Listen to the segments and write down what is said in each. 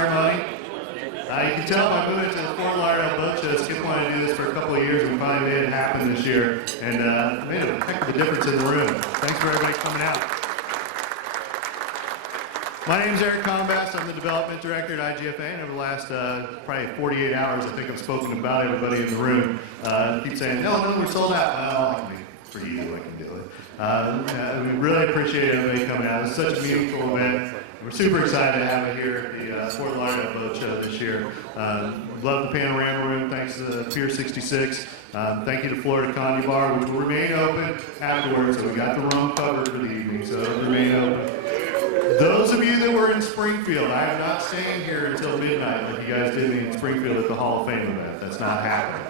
ceremony. You can tell by moving to the Fort Lauderdale Boat Show, Skip wanted to do this for a couple of years and finally made it happen this year, and made a heck of a difference in the room. Thanks for everybody coming out. My name is Eric Combast. I'm the Development Director at IGFA, and over the last probably 48 hours, I think I've spoken to about everybody in the room. Keep saying, no, we're sold out. Well, I can be pretty easy, I can do it. We really appreciate everybody coming out. It's such a meaningful event. We're super excited to have it here at the Fort Lauderdale Boat Show this year. Love the panorama room, thanks to Pier 66. Thank you to Florida Condy Bar, which will remain open afterwards. So we got the room covered for the evening, so it'll remain open. Those of you that were in Springfield, I am not staying here until midnight like you guys did in Springfield at the Hall of Fame event. That's not happening.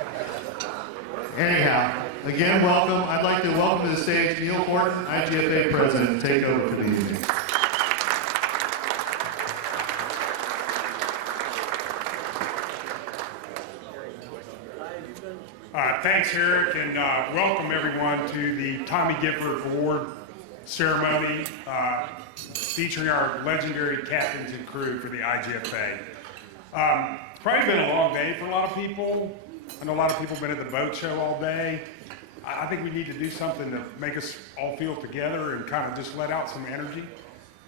Anyhow, again, welcome. I'd like to welcome to the stage Neil Horton, IGFA President, take over for the evening. Thanks, Eric, and welcome everyone to the Tommy Gifford Award ceremony featuring our legendary captains and crew for the IGFA. It's probably been a long day for a lot of people. I know a lot of people have been at the boat show all day. I think we need to do something to make us all feel together and kind of just let out some energy.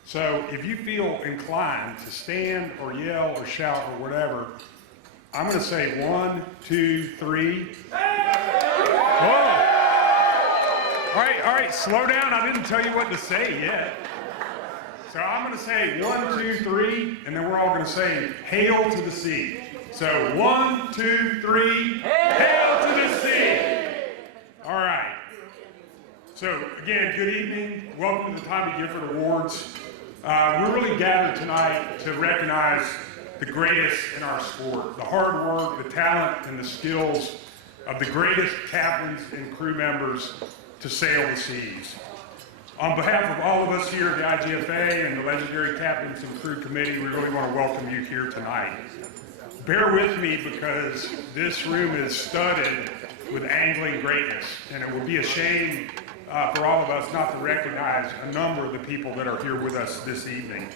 So if you feel inclined to stand or yell or shout or whatever, I'm going to say 1, 2, 3. Whoa. All right, slow down. I didn't tell you what to say yet. So I'm going to say 1, 2, 3, and then we're all going to say, hail to the sea. So 1, 2, 3, hail to the sea. All right. So again, good evening. Welcome to the Tommy Gifford Awards. We're really gathered tonight to recognize the greatest in our sport, the hard work, the talent, and the skills of the greatest captains and crew members to sail the seas. On behalf of all of us here at the IGFA and the legendary Captains and Crew Committee, we really want to welcome you here tonight. Bear with me because this room is studded with angling greatness, and it would be a shame for all of us not to recognize a number of the people that are here with us this evening.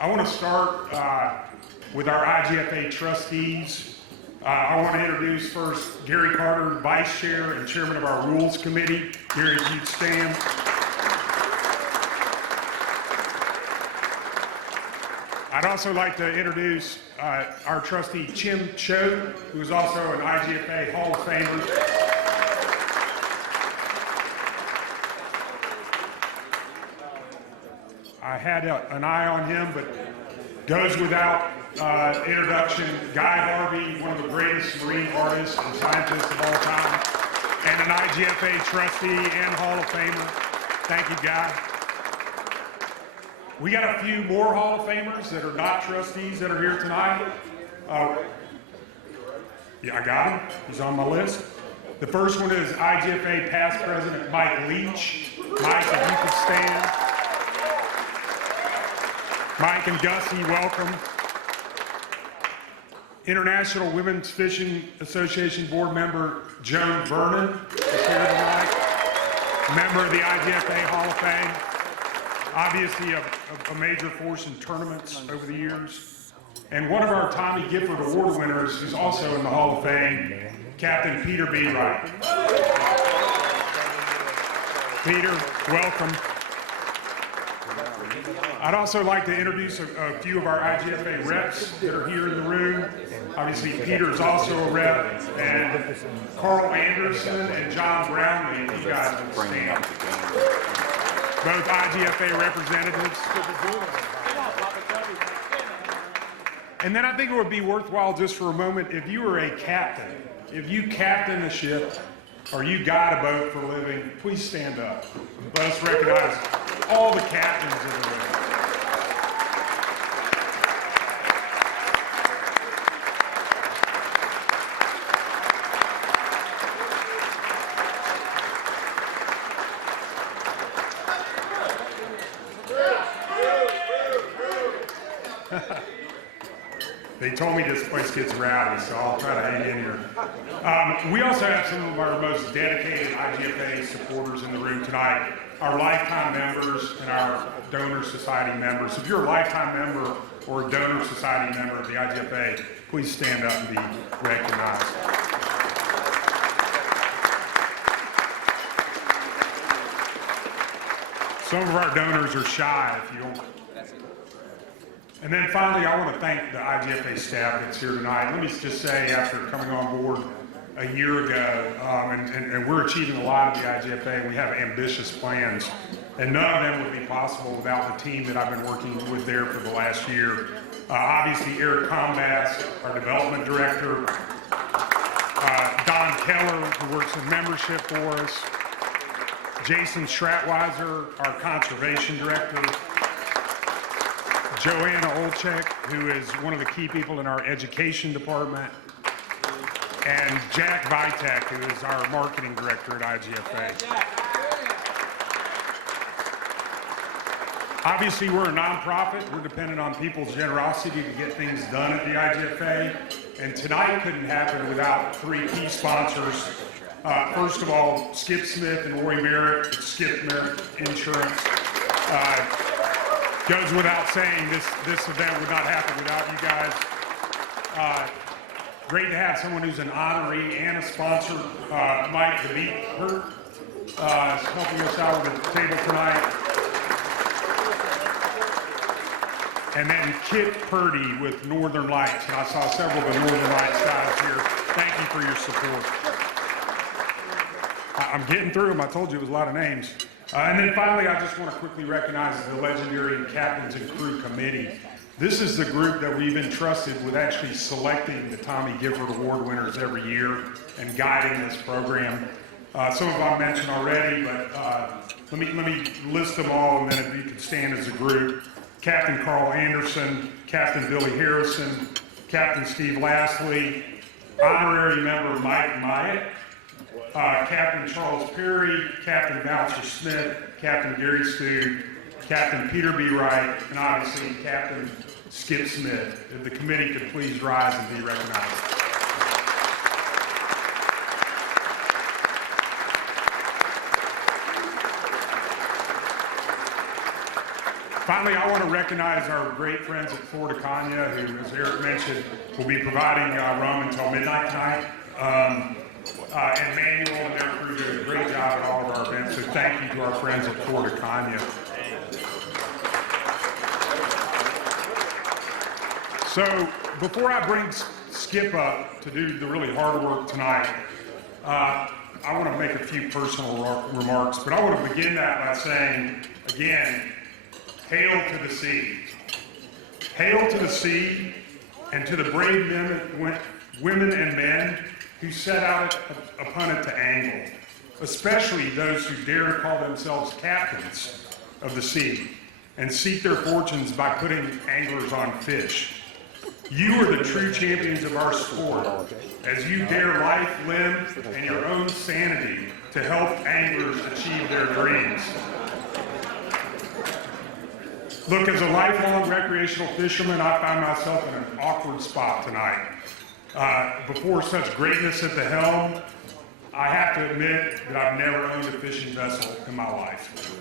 I want to start with our IGFA trustees. I want to introduce first Gary Carter, Vice Chair and Chairman of our Rules Committee. Gary, if you'd stand. I'd also like to introduce our trustee, Jim Donovan, who is also an IGFA Hall of Famer. I had an eye on him, but goes without introduction, Guy Harvey, one of the greatest marine artists and scientists of all time, and an IGFA trustee and Hall of Famer. Thank you, Guy. We got a few more Hall of Famers that are not trustees that are here tonight. Yeah, I got him. He's on my list. The first one is IGFA past president Mike Leach. Mike, if you could stand. Mike and Gussie, welcome. International Women's Fishing Association board member Joan Vernon is here tonight. Member of the IGFA Hall of Fame. Obviously a major force in tournaments over the years. And one of our Tommy Gifford Award winners is also in the Hall of Fame, Captain Peter B. Wright. Peter, welcome. I'd also like to introduce a few of our IGFA reps that are here in the room. Obviously, Peter's also a rep, and Carl Anderson and John Brownlee, you guys will stand. Both IGFA representatives. And then I think it would be worthwhile just for a moment, if you were a captain, if you captain a ship, or you guide a boat for a living, please stand up. Let us recognize all the captains of the room. They told me this place gets rowdy, so I'll try to hang in here. We also have some of our most dedicated IGFA supporters in the room tonight, our lifetime members and our Donor Society members. If you're a lifetime member or a Donor Society member of the IGFA, please stand up and be recognized. Some of our donors are shy if you don't. And then finally, I want to thank the IGFA staff that's here tonight. Let me just say, after coming on board a year ago, and we're achieving a lot of the IGFA, we have ambitious plans, and none of them would be possible without the team that I've been working with there for the last year. Obviously, Eric Combass, our development director, Don Keller, who works in membership for us, Jason Schratweiser, our conservation director, Joanna Olchek, who is one of the key people in our education department, and Jack Vitek, who is our marketing director at IGFA. Obviously, we're a nonprofit. We're dependent on people's generosity to get things done at the IGFA, and tonight couldn't happen without three key sponsors. First of all, Skip Smith and Lori Merritt, Skip Merritt Insurance. Goes without saying, this event would not happen without you guys. Great to have someone who's an honoree and a sponsor, Mike DeBeat, helping us out with the table tonight. And then Kit Purdy with Northern Lights, and I saw several of the Northern Lights guys here. Thank you for your support. I'm getting through them. I told you it was a lot of names. And then finally, I just want to quickly recognize the legendary Captains and Crew Committee. This is the group that we've entrusted with actually selecting the Tommy Gifford Award winners every year and guiding this program. Some of them I've mentioned already, but let me list them all, and then if you could stand as a group. Captain Carl Anderson, Captain Billy Harrison, Captain Steve Lastly, honorary member Mike Myatt, Captain Charles Perry, Captain Bouncer Smith, Captain Gary Stew, Captain Peter B. Wright, and obviously Captain Skip Smith. If the committee could please rise and be recognized. Finally, I want to recognize our great friends at Florida Cognac, who, as Eric mentioned, will be providing rum until midnight tonight. And Manuel and their crew do a great job at all of our events, so thank you to our friends at Florida Cognac. So before I bring Skip up to do the really hard work tonight, I want to make a few personal remarks, but I want to begin that by saying, again, hail to the sea. Hail to the sea and to the brave men, women and men who set out upon it to angle, especially those who dare to call themselves captains of the sea and seek their fortunes by putting anglers on fish. You are the true champions of our sport, as you dare life, limb, and your own sanity to help anglers achieve their dreams. Look, as a lifelong recreational fisherman, I find myself in an awkward spot tonight. Before such greatness at the helm, I have to admit that I've never owned a fishing vessel in my life.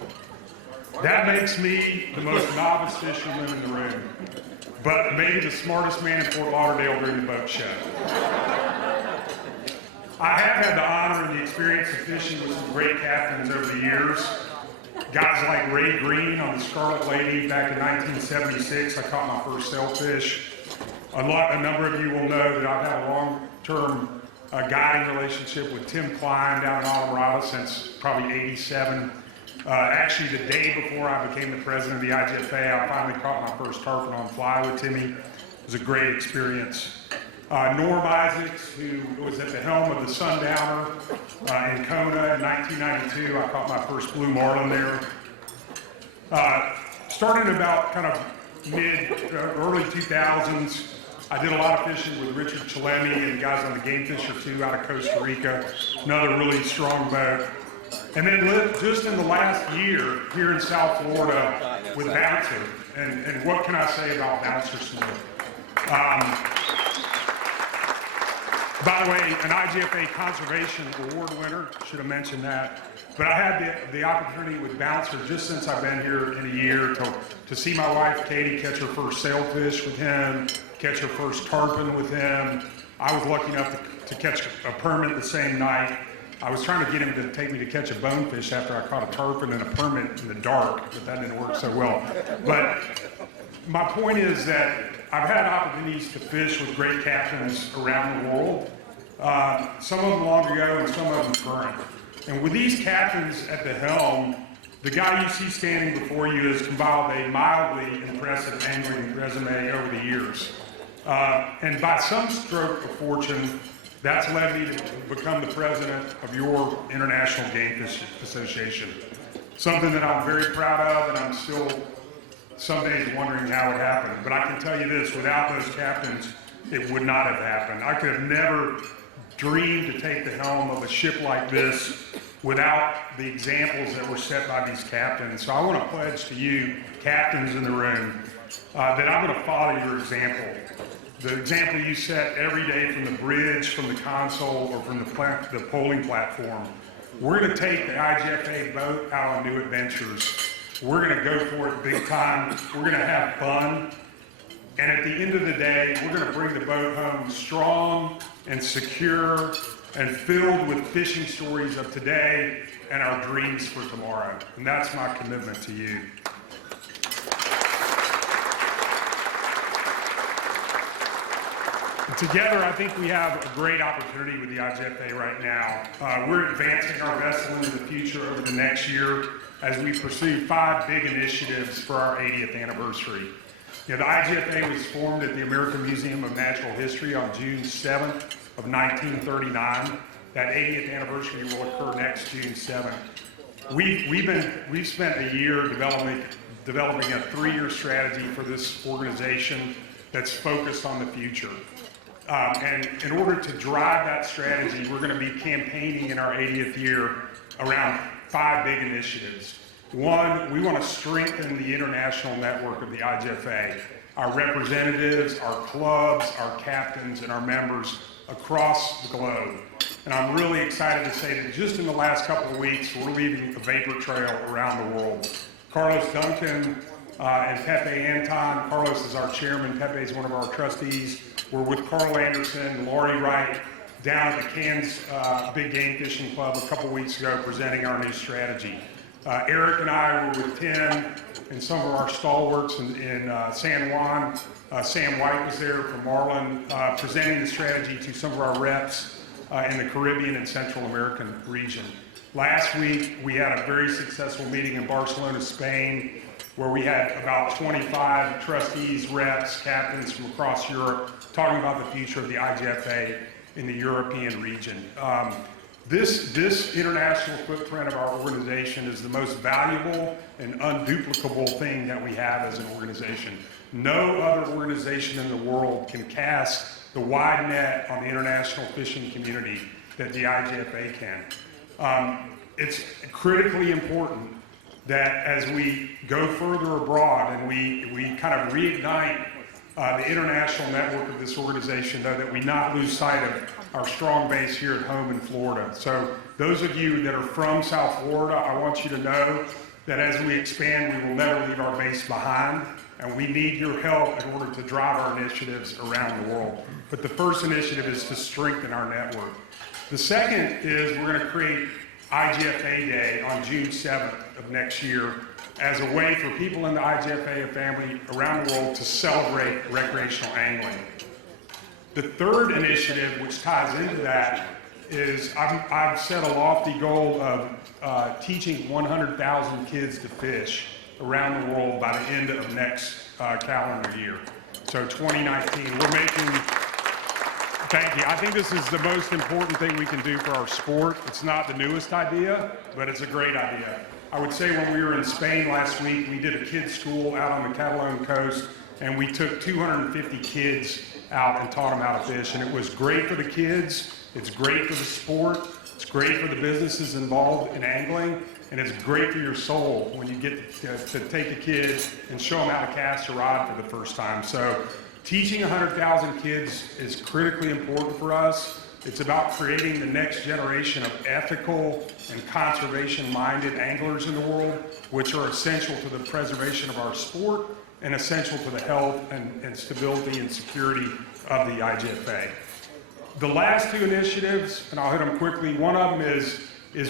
That makes me the most novice fisherman in the room, but maybe the smartest man in Fort Lauderdale during the boat show. I have had the honor and the experience of fishing with some great captains over the years. Guys like Ray Green on the Scarlet Lady back in 1976, I caught my first sailfish. A number of you will know that I've had a long-term guiding relationship with Tim Klein down in Colorado since probably '87. Actually, the day before I became the president of the IGFA, I finally caught my first tarpon on fly with Timmy. It was a great experience. Norm Isaacs, who was at the helm of the Sundowner in Kona in 1992, I caught my first blue marlin there. Starting about kind of early 2000s, I did a lot of fishing with Richard Chalemi and guys on the Game Fisher 2 out of Costa Rica, another really strong boat. And then just in the last year here in South Florida with Bouncer. And what can I say about Bouncer Smith? By the way, an IGFA Conservation Award winner, should have mentioned that. But I had the opportunity with Bouncer just since I've been here in a year to see my wife Katie catch her first sailfish with him, catch her first tarpon with him. I was lucky enough to catch a permit the same night. I was trying to get him to take me to catch a bonefish after I caught a tarpon and a permit in the dark, but that didn't work so well. But my point is that I've had opportunities to fish with great captains around the world, some of them long ago and some of them current. And with these captains at the helm, the guy you see standing before you has compiled a mildly impressive angling resume over the years. And by some stroke of fortune, that's led me to become the president of your International Game Fish Association. Something that I'm very proud of, and I'm still some days wondering how it happened. But I can tell you this, without those captains, it would not have happened. I could have never dreamed to take the helm of a ship like this without the examples that were set by these captains. So I want to pledge to you, captains in the room, that I'm going to follow your example. The example you set every day from the bridge, from the console, or from the polling platform. We're going to take the IGFA boat out on new adventures. We're going to go for it big time. We're going to have fun. And at the end of the day, we're going to bring the boat home strong and secure and filled with fishing stories of today and our dreams for tomorrow. And that's my commitment to you. Together, I think we have a great opportunity with the IGFA right now. We're advancing our vessel into the future over the next year as we pursue 5 big initiatives for our 80th anniversary. You know, the IGFA was formed at the American Museum of Natural History on June 7th of 1939. That 80th anniversary will occur next June 7th. We've spent a year developing a 3-year strategy for this organization that's focused on the future. And in order to drive that strategy, we're going to be campaigning in our 80th year around 5 big initiatives. One, we want to strengthen the international network of the IGFA, our representatives, our clubs, our captains, and our members across the globe. And I'm really excited to say that just in the last couple of weeks, we're leaving a vapor trail around the world. Carlos Duncan and Pepe Anton. Carlos is our chairman. Pepe is one of our trustees. We're with Carl Anderson, Laurie Wright, down at the Cairns Big Game Fishing Club a couple weeks ago presenting our new strategy. Eric and I were with Tim and some of our stalwarts in San Juan. Sam White was there from Marlin presenting the strategy to some of our reps in the Caribbean and Central American region. Last week, we had a very successful meeting in Barcelona, Spain, where we had about 25 trustees, reps, captains from across Europe talking about the future of the IGFA in the European region. This international footprint of our organization is the most valuable and unduplicable thing that we have as an organization. No other organization in the world can cast the wide net on the international fishing community that the IGFA can. It's critically important that as we go further abroad and we kind of reignite the international network of this organization, though, that we not lose sight of our strong base here at home in Florida. So those of you that are from South Florida, I want you to know that as we expand, we will never leave our base behind, and we need your help in order to drive our initiatives around the world. But the first initiative is to strengthen our network. The second is we're going to create IGFA Day on June 7th of next year as a way for people in the IGFA family around the world to celebrate recreational angling. The third initiative, which ties into that, is I've set a lofty goal of teaching 100,000 kids to fish around the world by the end of next calendar year. So 2019, we're making, thank you. I think this is the most important thing we can do for our sport. It's not the newest idea, but it's a great idea. I would say when we were in Spain last week, we did a kids' school out on the Catalan coast, and we took 250 kids out and taught them how to fish. And it was great for the kids, it's great for the sport, it's great for the businesses involved in angling, and it's great for your soul when you get to take a kid and show them how to cast a rod for the first time. So Teaching 100,000 kids is critically important for us. It's about creating the next generation of ethical and conservation-minded anglers in the world, which are essential to the preservation of our sport and essential to the health and stability and security of the IGFA. The last two initiatives, and I'll hit them quickly, one of them is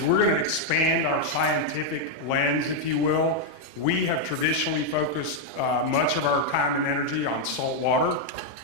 we're going to expand our scientific lens, if you will. We have traditionally focused much of our time and energy on salt water,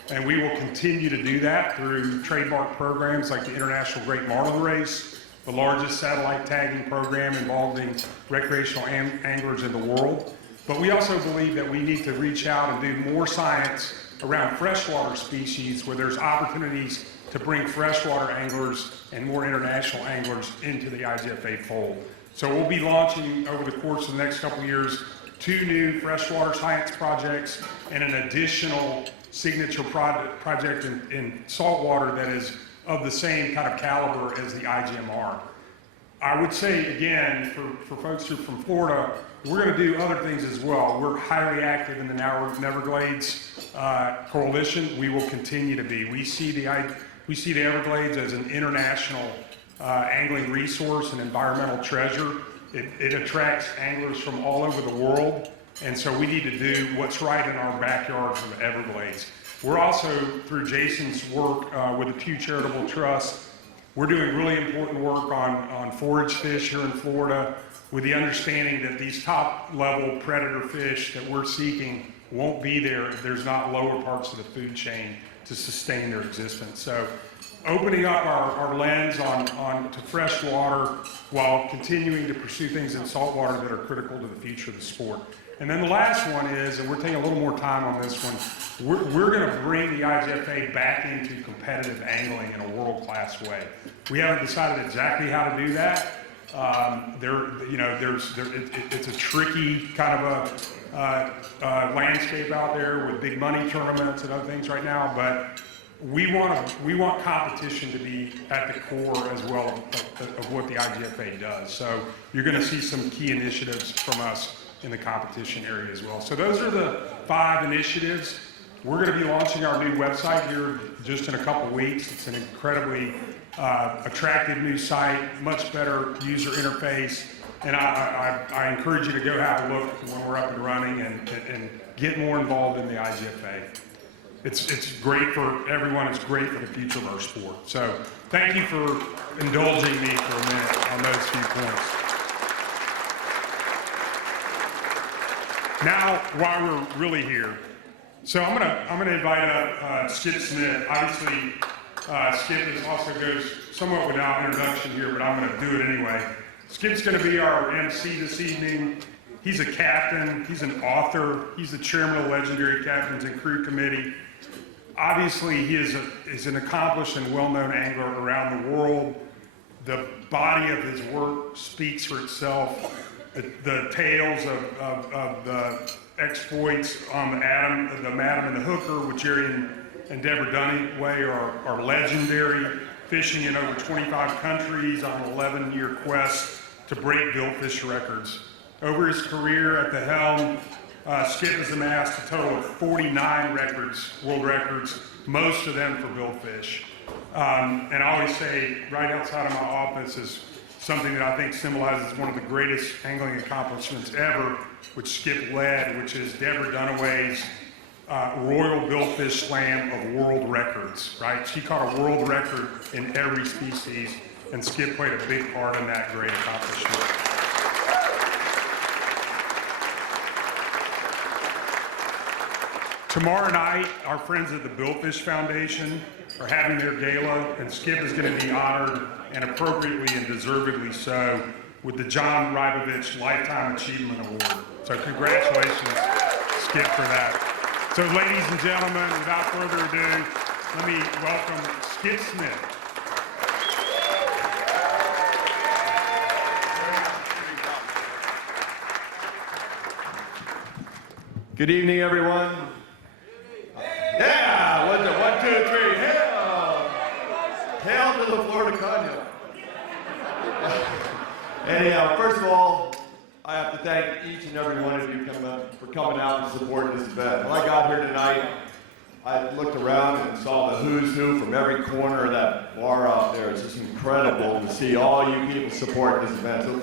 and we will continue to do that through trademark programs like the International Great Marlin Race, the largest satellite tagging program involving recreational anglers in the world. But we also believe that we need to reach out and do more science around freshwater species where there's opportunities to bring freshwater anglers and more international anglers into the IGFA fold. So we'll be launching over the course of the next couple of years 2 new freshwater science projects and an additional signature project in saltwater that is of the same kind of caliber as the IGMR. I would say, again, for folks who are from Florida, we're going to do other things as well. We're highly active in the Everglades Coalition. We will continue to be. We see the Everglades as an international angling resource and environmental treasure. It attracts anglers from all over the world, and so we need to do what's right in our backyard for the Everglades. We're also, through Jason's work with the Pew Charitable Trust, we're doing really important work on forage fish here in Florida with the understanding that these top-level predator fish that we're seeking won't be there if there's not lower parts of the food chain to sustain their existence. So opening up our lens on to fresh water while continuing to pursue things in saltwater that are critical to the future of the sport. And then the last one is, and we're taking a little more time on this one, we're going to bring the IGFA back into competitive angling in a world-class way. We haven't decided exactly how to do that. It's a tricky kind of a landscape out there with big money tournaments and other things right now, but we want competition to be at the core as well of what the IGFA does. So you're going to see some key initiatives from us in the competition area as well. So those are the 5 initiatives. We're going to be launching our new website here just in a couple weeks. It's an incredibly attractive new site, much better user interface, and I encourage you to go have a look when we're up and running and get more involved in the IGFA. It's great for everyone. It's great for the future of our sport. So thank you for indulging me for a minute on those few points. Now, why we're really here. So I'm gonna invite up Skip Smith. Obviously, Skip also goes somewhat without introduction here, but I'm gonna do it anyway. Skip's gonna be our MC this evening. He's a captain, he's an author, he's the chairman of the Legendary Captains and Crew Committee. Obviously, he is an accomplished and well-known angler around the world. The body of his work speaks for itself. The tales of the exploits on the Madam and the Hooker with Jerry and Debra Dunaway are legendary. Fishing in over 25 countries on an 11-year quest to break billfish records. Over his career at the helm, Skip has amassed a total of 49 records, world records, most of them for billfish. And I always say, right outside of my office is something that I think symbolizes one of the greatest angling accomplishments ever, which Skip led, which is Debra Dunaway's Royal Billfish Slam of World Records, right? She caught a world record in every species, and Skip played a big part in that great accomplishment. Tomorrow night, our friends at the Billfish Foundation are having their gala, and Skip is going to be honored, and appropriately and deservedly so, with the John Rybovich Lifetime Achievement Award. So congratulations, Skip, for that. So ladies and gentlemen, without further ado, let me welcome Skip Smith. Good evening, everyone. Yeah, what's it? 1, 2, 3, hail! Hail to the Florida Conyo. Anyhow, first of all, I have to thank each and every one of you for coming out and supporting this event. When I got here tonight, I looked around and saw the who's who from every corner of that bar out there. It's just incredible to see all you people support this event. So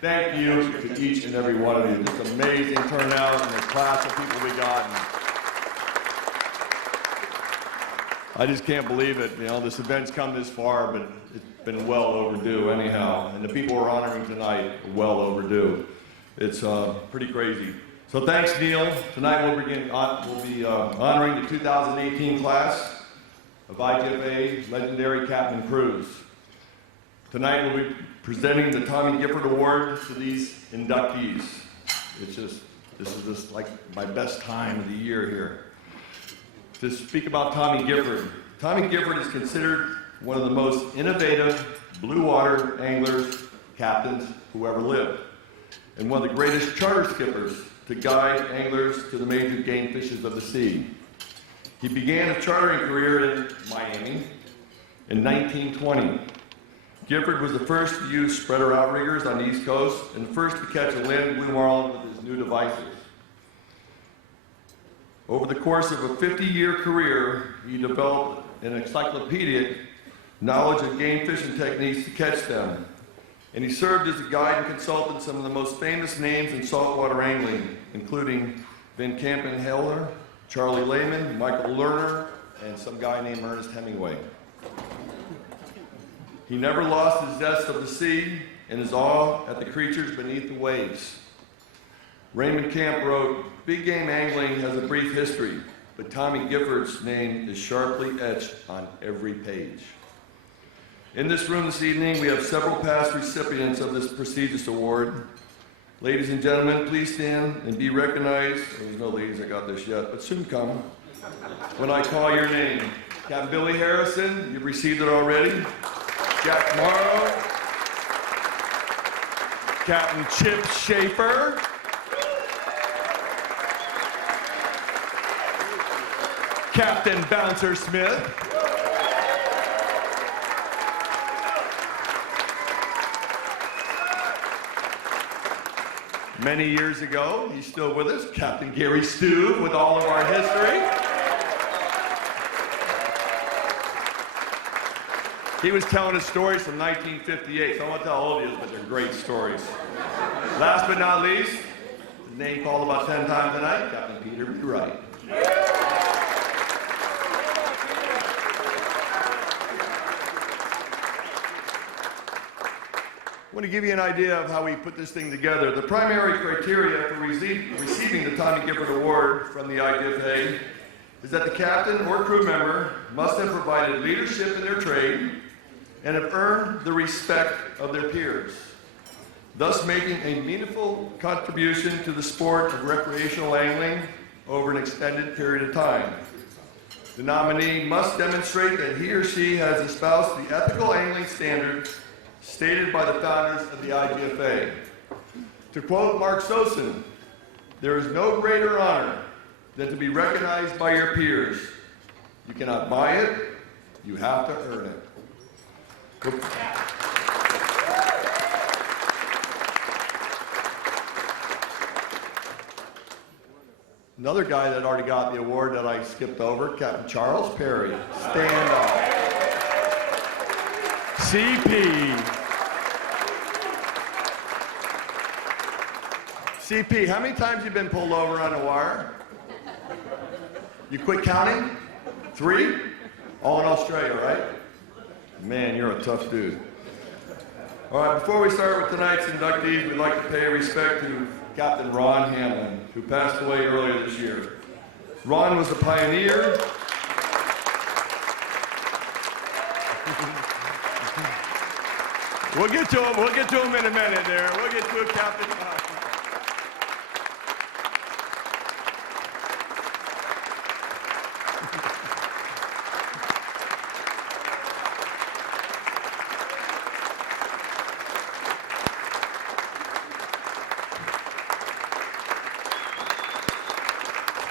thank you to each and every one of you. Just amazing turnout and the class of people we got. I just can't believe it. You know, this event's come this far, but it's been well overdue anyhow. And the people we're honoring tonight are well overdue. It's pretty crazy. So thanks, Neil. Tonight we'll be honoring the 2018 class of IGFA legendary Captain Crews. Tonight we'll be presenting the Tommy Gifford Award to these inductees. This is just like my best time of the year here. To speak about Tommy Gifford. Tommy Gifford is considered one of the most innovative blue water anglers, captains who ever lived, and one of the greatest charter skippers to guide anglers to the major game fishes of the sea. He began a chartering career in Miami in 1920. Gifford was the first to use spreader outriggers on the East Coast and the first to catch a landed blue marlin with his new devices. Over the course of a 50-year career, he developed an encyclopedic knowledge of game fishing techniques to catch them. And he served as a guide and consultant some of the most famous names in saltwater angling, including Van Campen Heller, Charlie Lehman, Michael Lerner, and some guy named Ernest Hemingway. He never lost his zest of the sea and his awe at the creatures beneath the waves. Raymond Camp wrote, "Big game angling has a brief history, but Tommy Gifford's name is sharply etched on every page." In this room this evening, we have several past recipients of this prestigious award. Ladies and gentlemen, please stand and be recognized. Well, there's no ladies that got this yet, but soon come. When I call your name. Captain Billy Harrison, you've received it already. Jack Morrow. Captain Chip Schaefer. Captain Bouncer Smith. Many years ago, he's still with us, Captain Gary Stu, with all of our history. He was telling us stories from 1958, so I won't tell how old he is, but they're great stories. Last but not least, his name called about 10 times tonight, Captain Peter B. Wright. I want to give you an idea of how we put this thing together. The primary criteria for receiving the Tommy Gifford Award from the IGFA is that the captain or crew member must have provided leadership in their trade and have earned the respect of their peers, thus making a meaningful contribution to the sport of recreational angling over an extended period of time. The nominee must demonstrate that he or she has espoused the ethical angling standards stated by the founders of the IGFA. To quote Mark Sosin, "There is no greater honor than to be recognized by your peers. You cannot buy it, you have to earn it." Another guy that already got the award that I skipped over, Captain Charles Perry. Stand up. CP, how many times have you been pulled over on a wire? You quit counting? 3? All in Australia, right? Man, you're a tough dude. All right, before we start with tonight's inductees, we'd like to pay respect to Captain Ron Hamlin, who passed away earlier this year. Ron was a pioneer. We'll get to him in a minute there. We'll get to Captain Ron.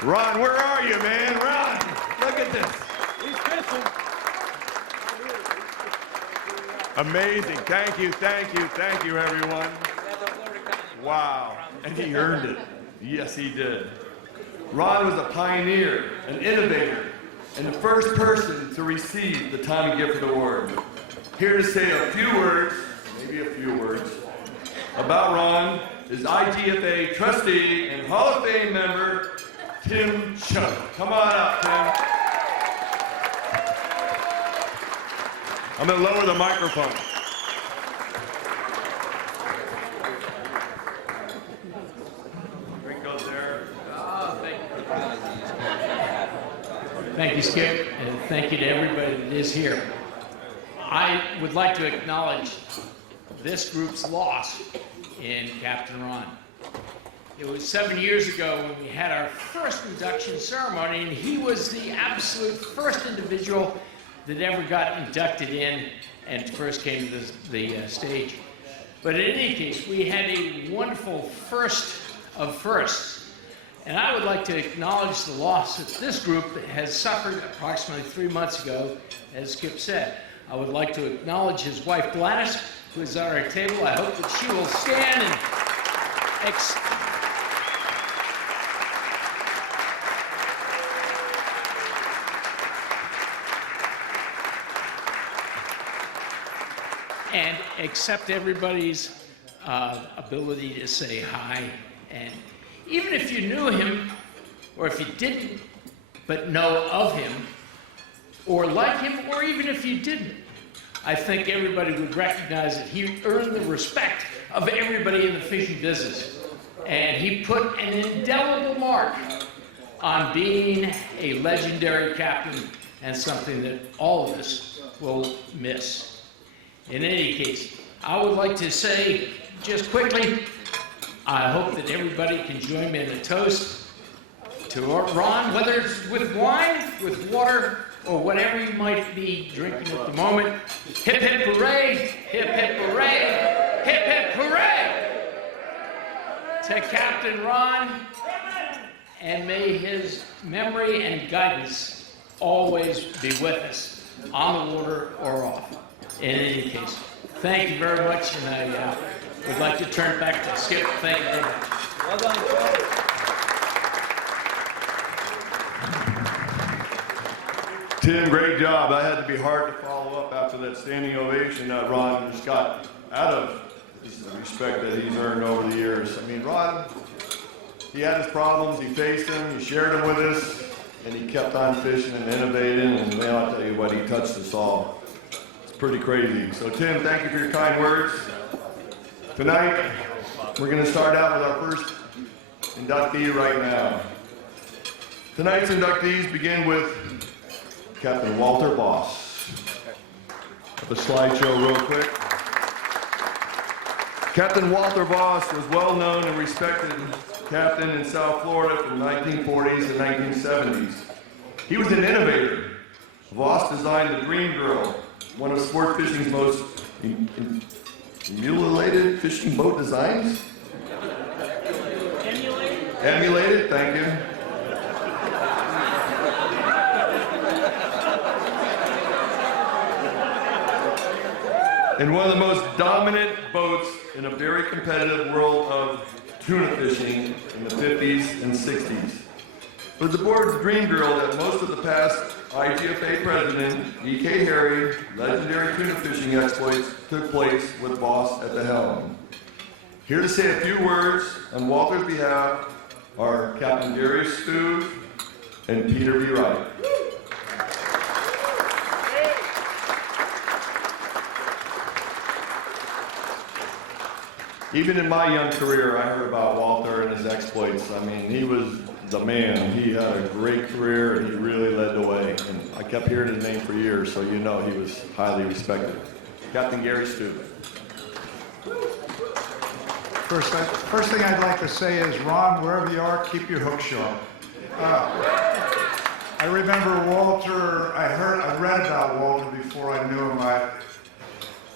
Ron, where are you, man? Ron, look at this. He's fishing. Amazing. Thank you, everyone. Wow. And he earned it. Yes, he did. Ron was a pioneer, an innovator, and the first person to receive the Tommy Gifford Award. Here to say a few words, maybe a few words, about Ron is IGFA trustee and Hall of Fame member, Tim Chuck. Come on up, Tim. I'm going to lower the microphone. Drink goes there. Thank you, Skip, and thank you to everybody that is here. I would like to acknowledge this group's loss in Captain Ron. It was 7 years ago when we had our first induction ceremony, and he was the absolute first individual that ever got inducted in and first came to the stage. But in any case, we had a wonderful first of firsts. And I would like to acknowledge the loss that this group has suffered approximately 3 months ago, as Skip said. I would like to acknowledge his wife, Gladys, who is at our table. I hope that she will stand and accept everybody's ability to say hi. And even if you knew him, or if you didn't, but know of him, or like him, or even if you didn't, I think everybody would recognize that he earned the respect of everybody in the fishing business. And he put an indelible mark on being a legendary captain and something that all of us will miss. In any case, I would like to say just quickly, I hope that everybody can join me in a toast to Ron, whether it's with wine, with water, or whatever you might be drinking at the moment. Hip, hip, hooray! Hip, hip, hooray! Hip, hip, hooray! To Captain Ron, and may his memory and guidance always be with us, on the water or off. In any case, thank you very much, and I would like to turn it back to Skip. Thank you very much. Well done, Tim, great job. That had to be hard to follow up after that standing ovation that Ron just got out of the respect that he's earned over the years. I mean, Ron, he had his problems, he faced them, he shared them with us, and he kept on fishing and innovating, and man, I'll tell you what, he touched us all. It's pretty crazy. So Tim, thank you for your kind words. Tonight, we're going to start out with our first inductee right now. Tonight's inductees begin with Captain Walter Boss. The slideshow real quick. Captain Walter Boss was well known and respected captain in South Florida from 1940s and 1970s. He was an innovator. Voss designed the Dream Girl, one of sport fishing's most emulated fishing boat designs. Emulated, thank you. And one of the most dominant boats in a very competitive world of tuna fishing in the 50s and 60s. It was aboard the Dream Girl that most of the past IGFA president, E.K. Harry, legendary tuna fishing exploits took place with Boss at the helm. Here to say a few words on Walter's behalf are Captain Gary Speed and Peter B. Wright. Even in my young career, I heard about Walter and his exploits. I mean, he was the man. He had a great career, and he really led the way. And I kept hearing his name for years, so you know he was highly respected. Captain Gary Speed. First thing I'd like to say is, Ron, wherever you are, keep your hook sharp. I remember Walter, I read about Walter before I knew him.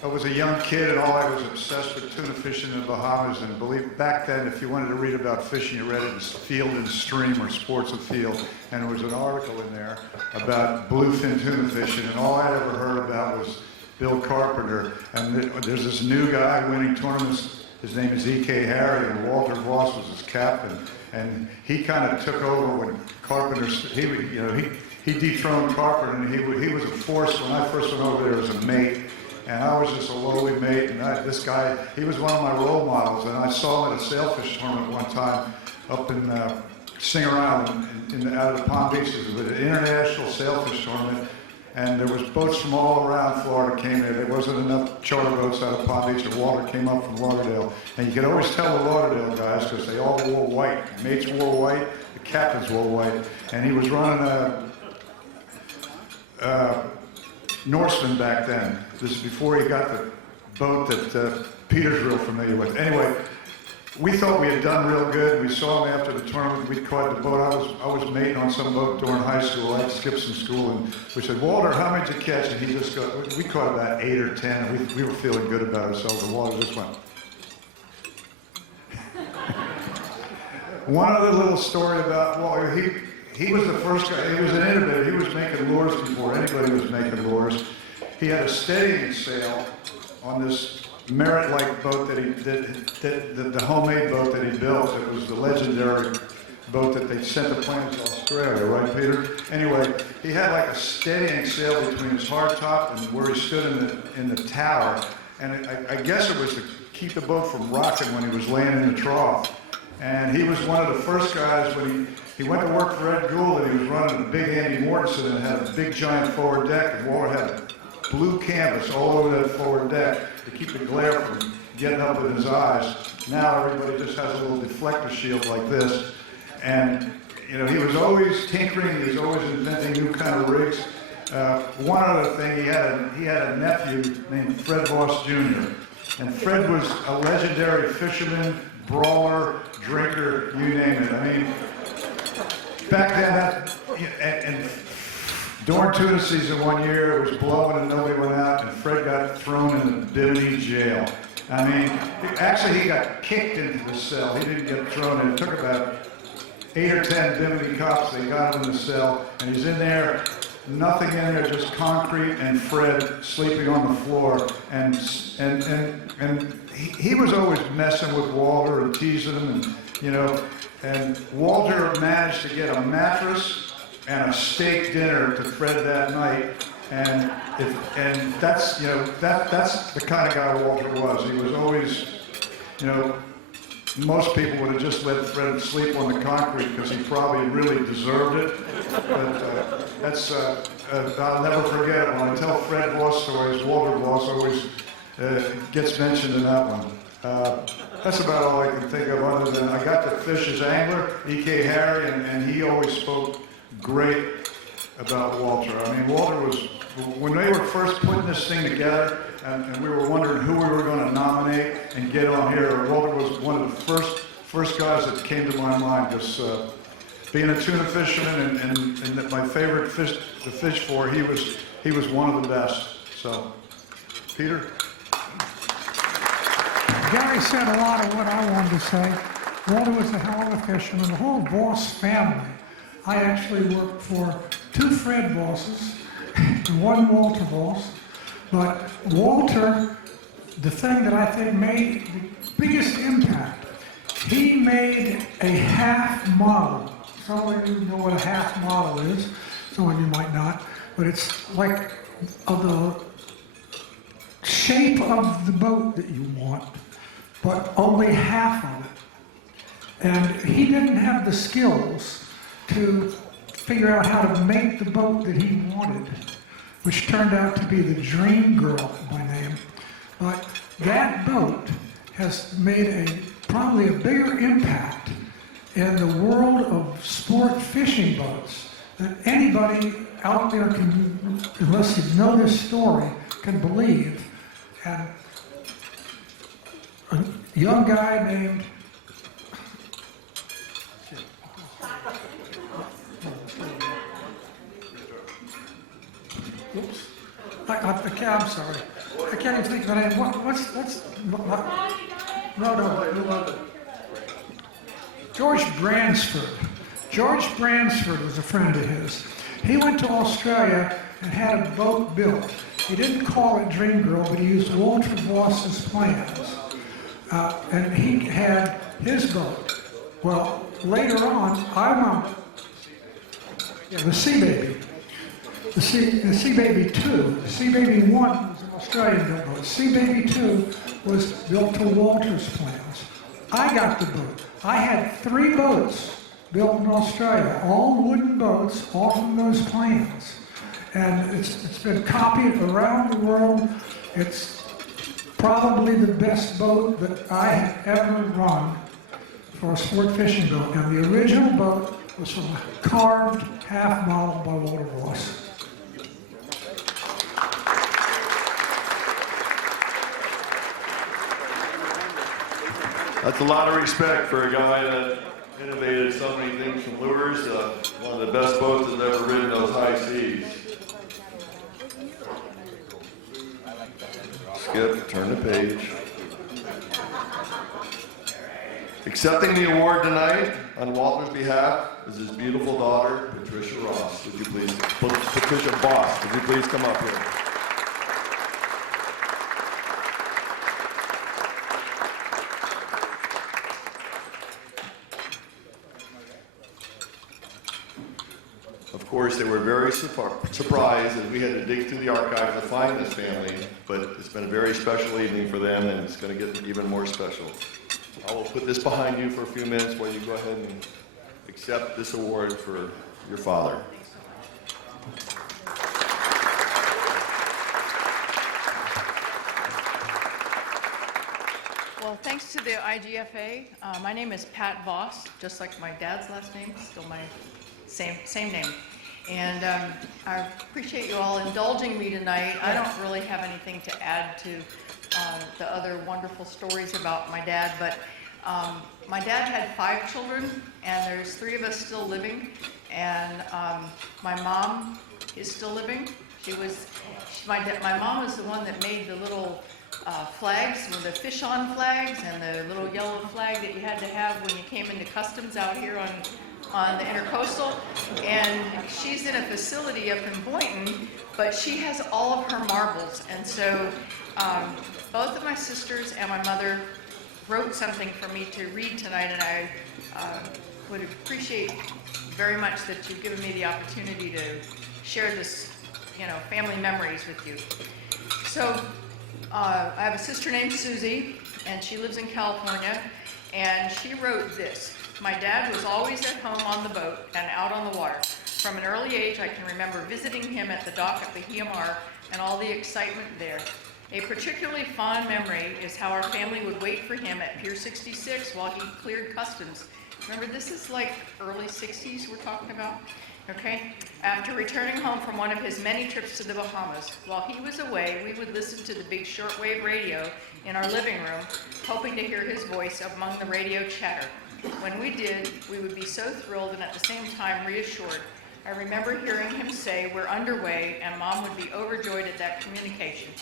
I was a young kid, and all I was obsessed with tuna fishing in the Bahamas. And believe back then, if you wanted to read about fishing, you read it in Field and Stream or Sports of Field. And there was an article in there about bluefin tuna fishing, and all I'd ever heard about was Bill Carpenter. And there's this new guy winning tournaments. His name is E.K. Harry, and Walter Voss was his captain. And he kind of took over when Carpenter, he he dethroned Carpenter, and he was a force when I first went over there as a mate. And I was just a lowly mate, and this guy, he was one of my role models, and I saw him at a sailfish tournament one time up in Singer Island, out of the Palm Beaches. It was an international sailfish tournament, and there was boats from all around Florida came there. There wasn't enough charter boats out of Palm Beach, and Walter came up from Lauderdale. And you could always tell the Lauderdale guys, because they all wore white. The mates wore white, the captains wore white, and he was running a Norseman back then. This is before he got the boat that Peter's real familiar with. Anyway, we thought we had done real good. We saw him after the tournament. We caught the boat. I was mating on some boat during high school. I skipped some school, and we said, "Walter, how many did you catch?" And he just got. We caught about 8 or 10. And we were feeling good about ourselves. And Walter just went. One other little story about Walter. He was the first guy. He was an innovator. He was making lures before anybody was making lures. He had a steadying sail on this Merit-like boat that he did, the homemade boat that he built. It was the legendary boat that they sent the plane to Australia, right, Peter? Anyway, he had like a steadying sail between his hardtop and where he stood in the tower. And I guess it was to keep the boat from rocking when he was laying in the trough. And he was one of the first guys when he went to work for Ed Gould, and he was running a big Andy Mortensen and had a big giant forward deck, and Walter had blue canvas all over that forward deck to keep the glare from getting up in his eyes. Now everybody just has a little deflector shield like this. And you know, he was always tinkering, he was always inventing new kind of rigs. One other thing, he had a nephew named Fred Voss Jr. And Fred was a legendary fisherman, brawler, drinker, you name it. I mean, back then, and during tuna season one year, it was blowing and nobody went out, and Fred got thrown in the Bimini jail. I mean, actually he got kicked into the cell. He didn't get thrown in. It took about 8 or 10 Bimini cops. They got him in the cell, and he's in there, nothing in there, just concrete, and Fred sleeping on the floor. And he was always messing with Walter and teasing him, and you know. And Walter managed to get a mattress and a steak dinner to Fred that night, and that's, you know, that's the kind of guy Walter was. He was always, you know, most people would have just let Fred sleep on the concrete because he probably really deserved it. But I'll never forget it. When I tell Fred Voss stories, Walter Voss always gets mentioned in that one. That's about all I can think of, other than I got to fish as angler, E.K. Harry, and he always spoke great about Walter. I mean, Walter was, when they were first putting this thing together, and we were wondering who we were going to nominate and get on here, Walter was one of the first guys that came to my mind, just being a tuna fisherman and my favorite fish to fish for, he was one of the best. So, Peter? Gary said a lot of what I wanted to say. Walter was a hell of a fisherman. The whole Voss family. I actually worked for 2 Fred Vosses and 1 Walter Voss. But Walter, the thing that I think made the biggest impact, he made a half model. Some of you know what a half model is. Some of you might not. But it's like the shape of the boat that you want, but only half of it. And he didn't have the skills to figure out how to make the boat that he wanted, which turned out to be the Dream Girl by name. But that boat has made probably a bigger impact in the world of sport fishing boats than anybody out there can, unless you know this story, can believe. And a young guy named I'm sorry. I can't even think of the name. No. George Bransford. George Bransford was a friend of his. He went to Australia and had a boat built. He didn't call it Dream Girl, but he used Walter Voss's plans. And he had his boat. Well, later on, the Sea Baby. the Sea Baby 2. The Sea Baby 1 was an Australian built boat. Sea Baby 2 was built to Walter's plans. I got the boat. I had 3 boats built in Australia, all wooden boats, all from those plans. And it's been copied around the world. It's probably the best boat that I have ever run for a sport fishing boat. And the original boat was from a carved half model by Walter Voss. That's a lot of respect for a guy that innovated so many things from lures. One of the best boats that's ever ridden those high seas. Skip, turn the page. Accepting the award tonight on Walter's behalf is his beautiful daughter, Patricia Ross. Would you please, Patricia Boss, would you please come up here? Of course, they were very surprised as we had to dig through the archives to find this family, but it's been a very special evening for them, and it's going to get even more special. I will put this behind you for a few minutes while you go ahead and accept this award for your father. Well, thanks to the IGFA. My name is Pat Voss, just like my dad's last name, still my same name. And I appreciate you all indulging me tonight. I don't really have anything to add to the other wonderful stories about my dad, but my dad had 5 children, and there's 3 of us still living, and my mom is still living. My mom was the one that made the little flags, with the fish-on flags, and the little yellow flag that you had to have when you came into customs out here on the intercoastal. And she's in a facility up in Boynton, but she has all of her marbles. And so both of my sisters and my mother wrote something for me to read tonight, and I would appreciate very much that you've given me the opportunity to share this, family memories with you. So I have a sister named Susie, and she lives in California, and she wrote this. My dad was always at home on the boat and out on the water. From an early age, I can remember visiting him at the dock at Bahia and all the excitement there. A particularly fond memory is how our family would wait for him at Pier 66 while he cleared customs. Remember, this is like early 60s we're talking about? Okay? After returning home from one of his many trips to the Bahamas, while he was away, we would listen to the big shortwave radio in our living room, hoping to hear his voice among the radio chatter. When we did, we would be so thrilled and at the same time reassured. I remember hearing him say, "We're underway," and Mom would be overjoyed at that communication.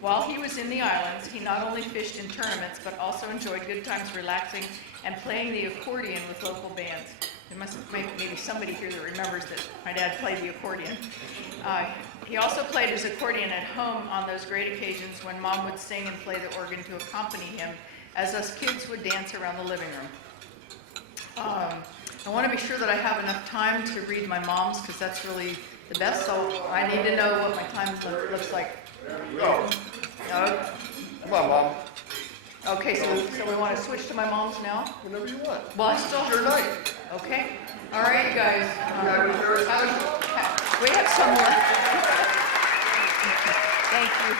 While he was in the islands, he not only fished in tournaments, but also enjoyed good times relaxing and playing the accordion with local bands. There must be maybe somebody here that remembers that my dad played the accordion. He also played his accordion at home on those great occasions when Mom would sing and play the organ to accompany him, as us kids would dance around the living room. I want to be sure that I have enough time to read my mom's, because that's really the best, so I need to know what my time looks like. Go. No? Come on, Mom. Okay, so we want to switch to my mom's now? Whenever you want. Well, I still... It's your night. Okay. All right, guys. We have some more. Thank you.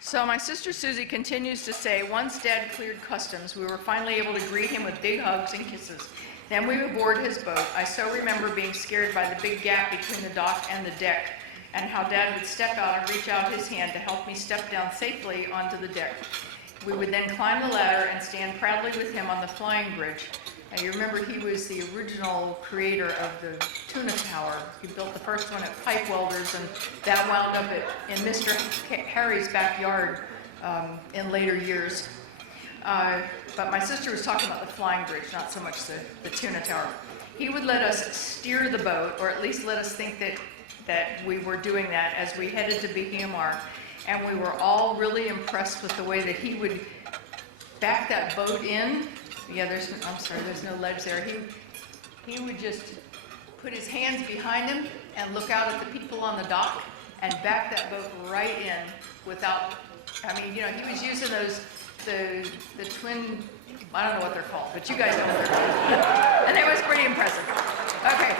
So my sister Susie continues to say, once Dad cleared customs, we were finally able to greet him with big hugs and kisses. Then we would board his boat. I so remember being scared by the big gap between the dock and the deck, and how Dad would step out and reach out his hand to help me step down safely onto the deck. We would then climb the ladder and stand proudly with him on the flying bridge. And you remember he was the original creator of the tuna tower. He built the first one at Pipe Welders, and that wound up in Mr. Harry's backyard in later years. But my sister was talking about the flying bridge, not so much the tuna tower. He would let us steer the boat, or at least let us think that we were doing that as we headed to Bahia, and we were all really impressed with the way that he would back that boat in. Yeah, there's no ledge there. he would just put his hands behind him and look out at the people on the dock and back that boat right in without, I mean, you know, he was using those, the twin, I don't know what they're called, but you guys know what they're called. And it was pretty impressive. Okay.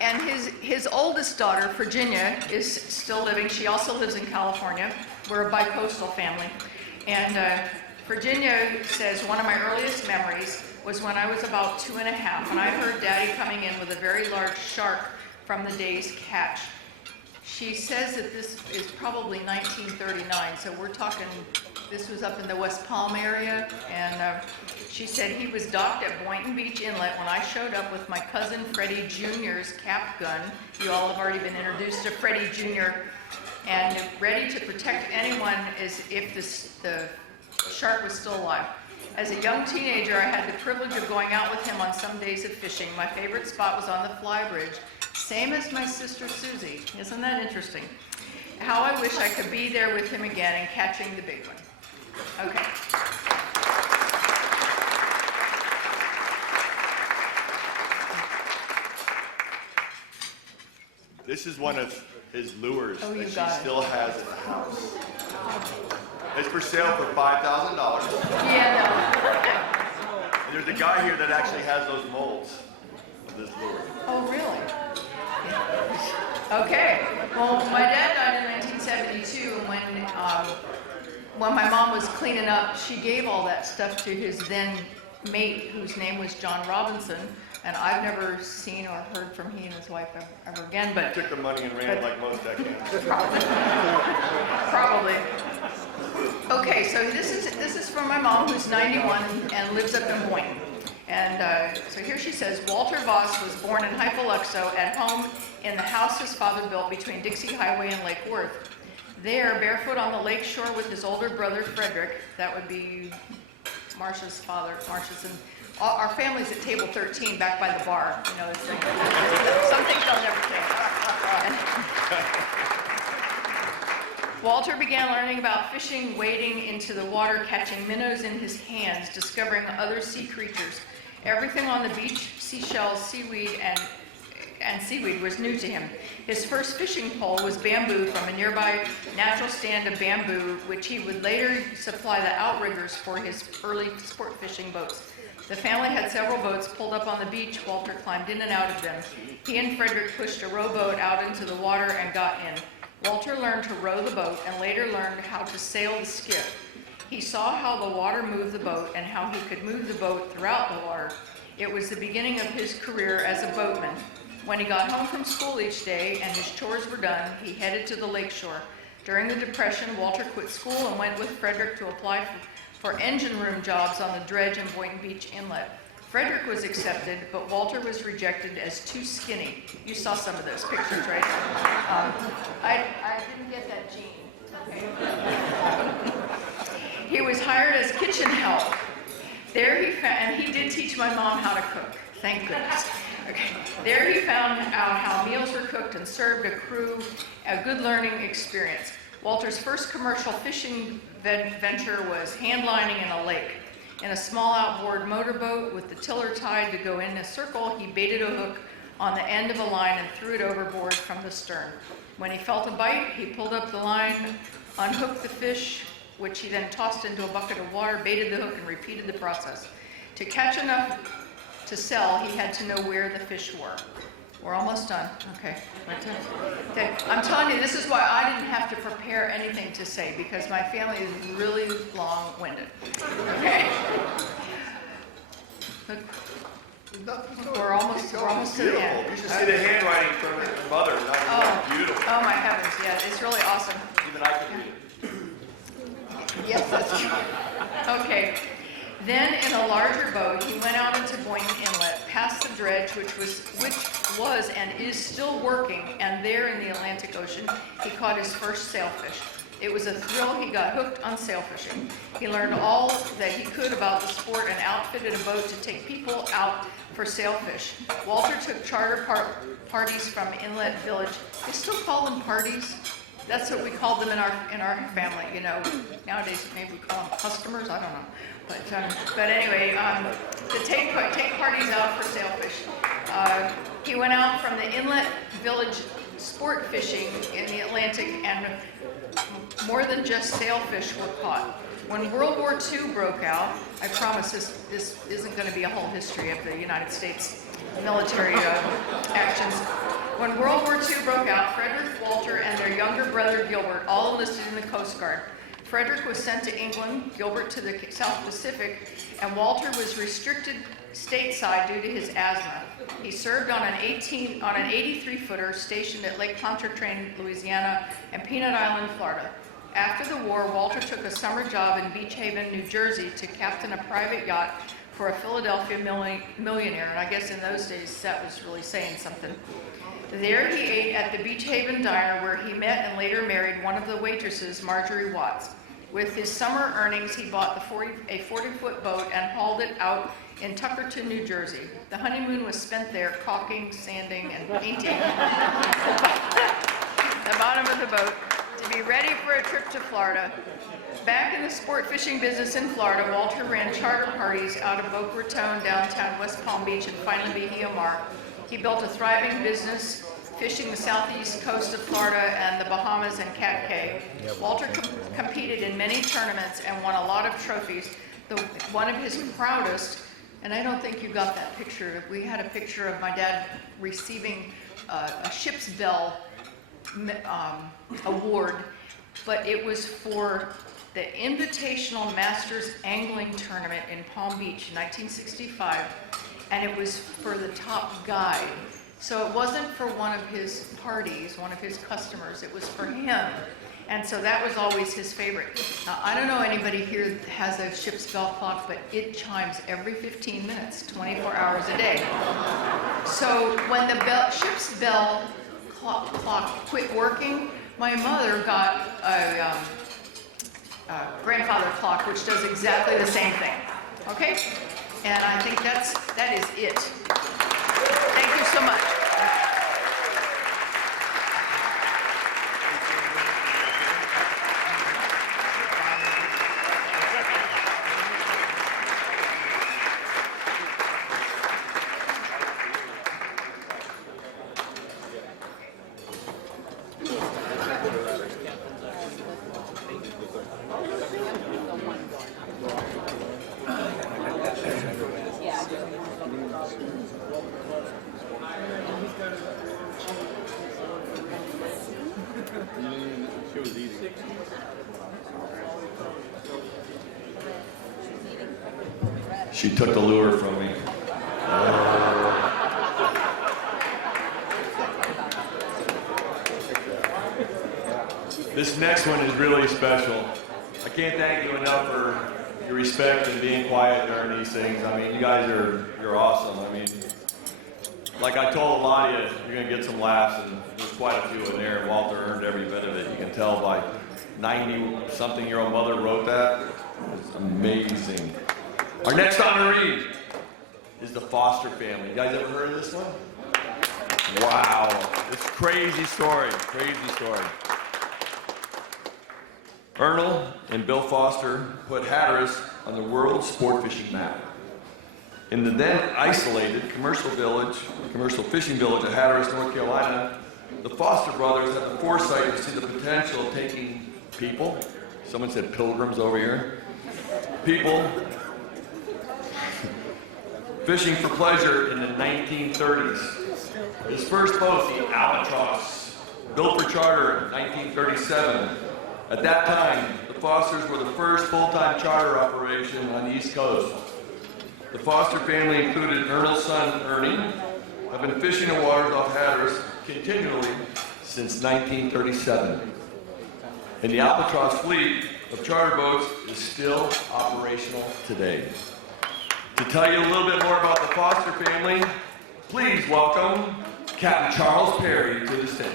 And his oldest daughter, Virginia, is still living. She also lives in California. We're a bi-coastal family. And Virginia says, one of my earliest memories was when I was about 2 and a half, and I heard Daddy coming in with a very large shark from the day's catch. She says that this is probably 1939, so we're talking, this was up in the West Palm area, and she said he was docked at Boynton Beach Inlet when I showed up with my cousin Freddie Jr.'s cap gun. You all have already been introduced to Freddie Jr., and ready to protect anyone as if the shark was still alive. As a young teenager, I had the privilege of going out with him on some days of fishing. My favorite spot was on the Fly Bridge, same as my sister Susie. Isn't that interesting? How I wish I could be there with him again and catching the big one. Okay. This is one of his lures Oh, you that she got it. still has in the house. It's for sale for $5,000. Yeah, And there's a guy here that actually has those molds of this lure. no. Oh, really? Okay. Well, my dad died in 1972, and when my mom was cleaning up, she gave all that stuff to his then mate, whose name was John Robinson, and I've never seen or heard from he and his wife ever again, but Took the money and ran like most deckhands. probably. Okay, so this is from my mom, who's 91 and lives up in Boynton. And so here she says, Walter Voss was born in Hypoluxo at home in the house his father built between Dixie Highway and Lake Worth. There, barefoot on the lake shore with his older brother Frederick, that would be Marcia's father, Marcia's, and our family's at table 13 back by the bar. You know, it's like, some things they'll never change. Walter began learning about fishing, wading into the water, catching minnows in his hands, discovering other sea creatures. Everything on the beach, seashells, seaweed, and seaweed was new to him. His first fishing pole was bamboo from a nearby natural stand of bamboo, which he would later supply the outriggers for his early sport fishing boats. The family had several boats pulled up on the beach. Walter climbed in and out of them. He and Frederick pushed a rowboat out into the water and got in. Walter learned to row the boat and later learned how to sail the skiff. He saw how the water moved the boat and how he could move the boat throughout the water. It was the beginning of his career as a boatman. When he got home from school each day and his chores were done, he headed to the lakeshore. During the Depression, Walter quit school and went with Frederick to apply for engine room jobs on the dredge in Boynton Beach Inlet. Frederick was accepted, but Walter was rejected as too skinny. You saw some of those pictures, right? I didn't get that gene. Okay. He was hired as kitchen help. There he found, and he did teach my mom how to cook. Thank goodness. Okay. There he found out how meals were cooked and served a crew, a good learning experience. Walter's first commercial fishing venture was hand lining in a lake. In a small outboard motorboat with the tiller tied to go in a circle, he baited a hook on the end of a line and threw it overboard from the stern. When he felt a bite, he pulled up the line, unhooked the fish, which he then tossed into a bucket of water, baited the hook, and repeated the process. To catch enough to sell, he had to know where the fish were. We're almost done. Okay. Okay. I'm telling you, this is why I didn't have to prepare anything to say, because my family is really long-winded. Okay. We're almost to the end. You should see the handwriting from your mother. That's beautiful. Oh my heavens, yeah, it's really awesome. Even I can read it. Yes, that's true. Okay. Then, in a larger boat, he went out into Boynton Inlet, past the dredge, which was and is still working, and there in the Atlantic Ocean, he caught his first sailfish. It was a thrill. He got hooked on sailfishing. He learned all that he could about the sport and outfitted a boat to take people out for sailfish. Walter took charter parties from Inlet Village. They still call them parties? That's what we called them in our family, you know. Nowadays, maybe we call them customers, I don't know. But anyway, to take parties out for sailfish. He went out from the inlet village sport fishing in the Atlantic, and more than just sailfish were caught. When World War II broke out, I promise this isn't going to be a whole history of the United States military actions. When World War II broke out, Frederick Walter and their younger brother Gilbert all enlisted in the Coast Guard. Frederick was sent to England, Gilbert to the South Pacific, and Walter was restricted stateside due to his asthma. He served on an 83-footer stationed at Lake Pontchartrain, Louisiana, and Peanut Island, Florida. After the war, Walter took a summer job in Beach Haven, New Jersey, to captain a private yacht for a Philadelphia millionaire, and I guess in those days that was really saying something. There he ate at the Beach Haven Diner, where he met and later married one of the waitresses, Marjorie Watts. With his summer earnings, he bought a 40-foot boat and hauled it out in Tuckerton, New Jersey. The honeymoon was spent there caulking, sanding, and painting the bottom of the boat to be ready for a trip to Florida. Back in the sport fishing business in Florida, Walter ran charter parties out of Boca Raton, downtown West Palm Beach, and finally Bahia Mar. He built a thriving business fishing the southeast coast of Florida and the Bahamas and Cat Cay. Walter competed in many tournaments and won a lot of trophies. One of his proudest, and I don't think you got that picture, we had a picture of my dad receiving a ship's bell award, but it was for the Invitational Masters Angling Tournament in Palm Beach, 1965, and it was for the top guide. So it wasn't for one of his parties, one of his customers, it was for him. And so that was always his favorite. Now, I don't know anybody here that has a ship's bell clock, but it chimes every 15 minutes, 24 hours a day. So when the ship's bell clock quit working, my mother got a grandfather clock, which does exactly the same thing. Okay? And I think that is it. Thank you so much. She took the lure from me. This next one is really special. I can't thank you enough for your respect and being quiet during these things. I mean, you guys you're awesome. I mean, like I told a lot of you, you're gonna get some laughs, and there's quite a few in there. Walter earned every bit of it. You can tell by 90-something-year-old mother wrote that. It's amazing. Our next honoree is the Foster family. You guys ever heard of this one? Wow, it's a crazy story, crazy story. Ernle and Bill Foster put Hatteras on the world sport fishing map. In the then isolated commercial fishing village of Hatteras, North Carolina, the Foster brothers had the foresight to see the potential of taking people, someone said pilgrims over here, people fishing for pleasure in the 1930s. His first boat, the Albatross, built for charter in 1937. At that time, the Fosters were the first full-time charter operation on the East Coast. The Foster family included Ernle's son, Ernie, have been fishing the waters off Hatteras continually since 1937. And the Albatross fleet of charter boats is still operational today. To tell you a little bit more about the Foster family, please welcome Captain Charles Perry to the stage.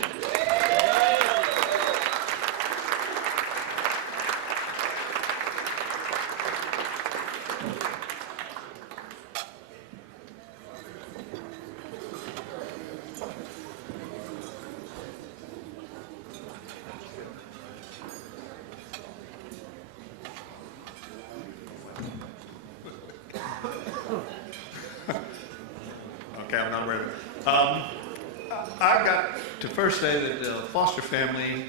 Gavin, I'm ready. I've got to first say that the Foster family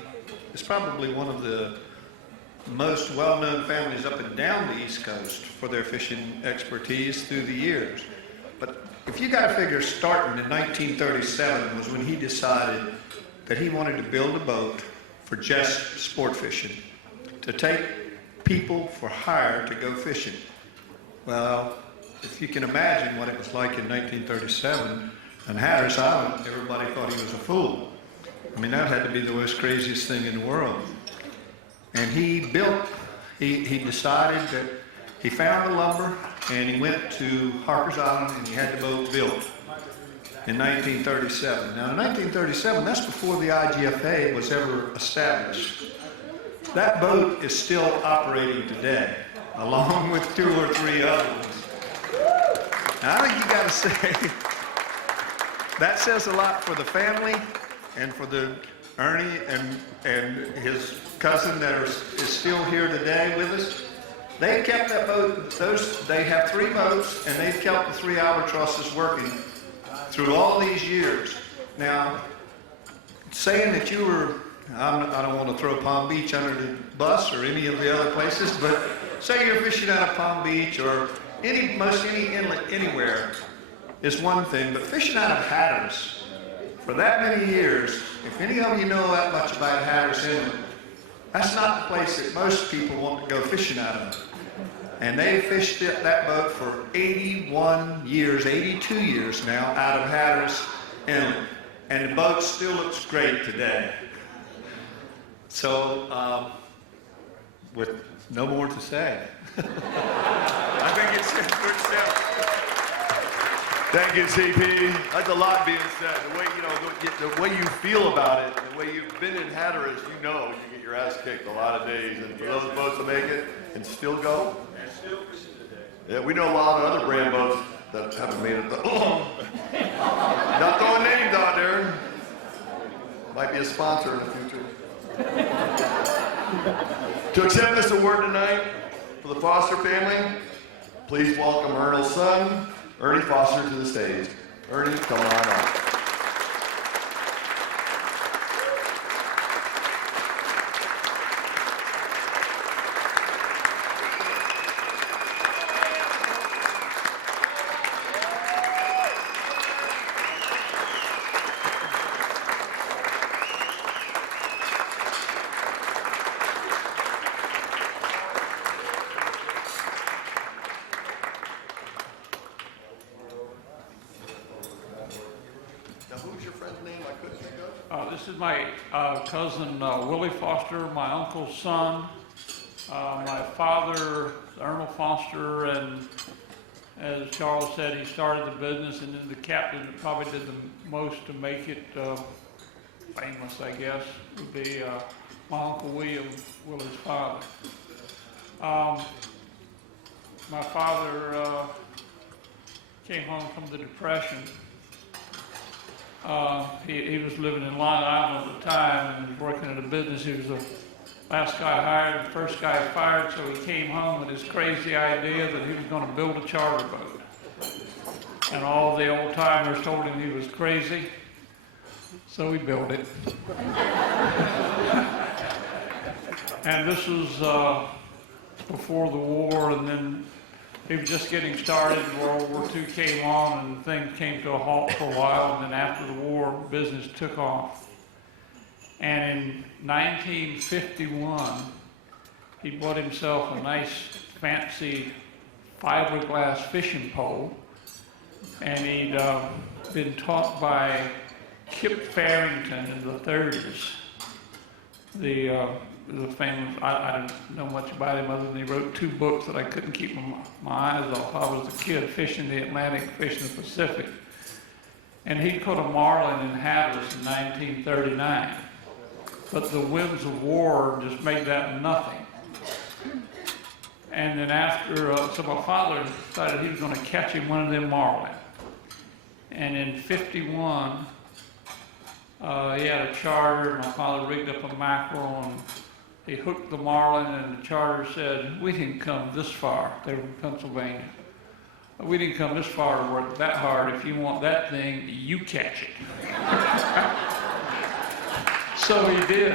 is probably one of the most well-known families up and down the East Coast for their fishing expertise through the years. But if you got to figure, starting in 1937 was when he decided that he wanted to build a boat for just sport fishing, to take people for hire to go fishing. Well, if you can imagine what it was like in 1937 on Hatteras Island, everybody thought he was a fool. I mean, that had to be the most craziest thing in the world. And he decided that he found the lumber and he went to Harper's Island and he had the boat built in 1937. Now in 1937, that's before the IGFA was ever established. That boat is still operating today, along with 2 or 3 other ones. Now I think you got to say, that says a lot for the family and for the Ernie and his cousin that is still here today with us. They've kept that boat, they have 3 boats, and they've kept the 3 albatrosses working through all these years. Now, saying that you were, I don't want to throw Palm Beach under the bus or any of the other places, but say you're fishing out of Palm Beach or most any inlet anywhere is one thing, but fishing out of Hatteras for that many years, if any of you know that much about Hatteras Inlet, that's not the place that most people want to go fishing out of. And they fished that boat for 81 years, 82 years now out of Hatteras Inlet. And the boat still looks great today. So, with no more to say, I think it's for itself. Thank you, CP. That's a lot being said. The way, the way you feel about it, the way you've been in Hatteras, you know you get your ass kicked a lot of days. And for those boats to make it and still go. Yeah, we know a lot of other brand boats that haven't made it. Not throwing names out there. Might be a sponsor in the future. To accept this award tonight for the Foster family, please welcome Ernest's son, Ernie Foster, to the stage. Ernie, come on up. This is my cousin Willie Foster, my uncle's son. My father, Ernest Foster, and as Charles said, he started the business, and then the captain that probably did the most to make it famous, I guess, would be my Uncle William, Willie's father. My father came home from the Depression. He was living in Long Island at the time and was working at a business. He was the last guy hired, the first guy fired, so he came home with this crazy idea that he was going to build a charter boat. And all the old timers told him he was crazy, so he built it. And this was before the war, and then he was just getting started. World War II came on and things came to a halt for a while, and then after the war, business took off. And in 1951, he bought himself a nice fancy fiberglass fishing pole, and he'd been taught by Kip Farrington in the 30s. The famous, I don't know much about him other than he wrote 2 books that I couldn't keep my eyes off. I was a kid fishing the Atlantic, fishing the Pacific. And he caught a marlin in Hatteras in 1939. But the winds of war just made that nothing. And then after, so my father decided he was going to catch him one of them marlin. And in 51, he had a charter. My father rigged up a mackerel and he hooked the marlin, and the charter said, "We can come this far." They were from Pennsylvania. we didn't come this far to work that hard. If you want that thing, you catch it. So he did.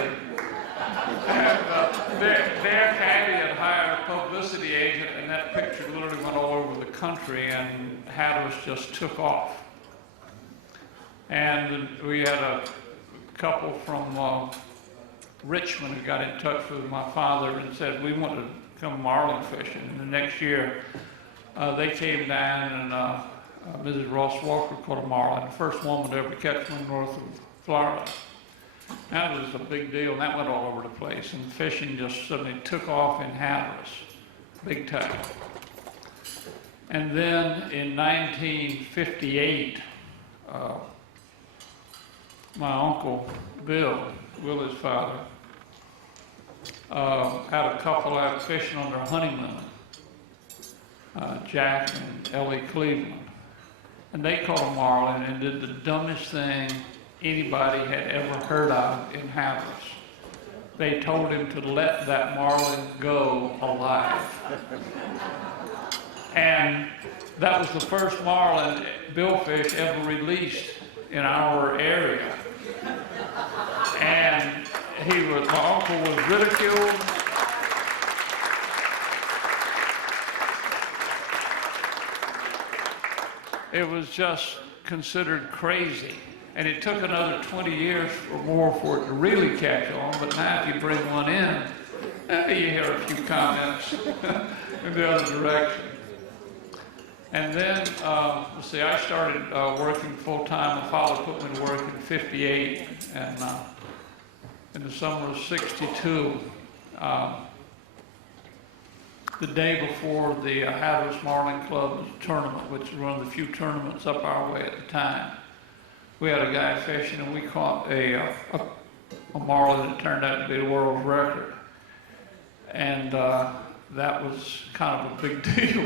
And their caddy had hired a publicity agent, and that picture literally went all over the country, and Hatteras just took off. And we had a couple from Richmond who got in touch with my father and said, we want to come marlin fishing. And the next year, they came down, and Mrs. Ross Walker caught a marlin, the first woman to ever catch one north of Florida. That was a big deal, and that went all over the place, and fishing just suddenly took off in Hatteras, big time. And then in 1958, my uncle Bill, Willie's father, had a couple out fishing on their honeymoon, Jack and Ellie Cleveland. And they caught a marlin and did the dumbest thing anybody had ever heard of in Hatteras. They told him to let that marlin go alive. And that was the first marlin billfish ever released in our area. And my uncle was ridiculed. It was just considered crazy. And it took another 20 years or more for it to really catch on, but now if you bring one in, you hear a few comments in the other direction. And then, let's see, I started working full-time. My father put me to work in '58, and in the summer of '62, the day before the Hatteras Marlin Club tournament, which was one of the few tournaments up our way at the time, we had a guy fishing, and we caught a marlin that turned out to be the world's record. And that was kind of a big deal.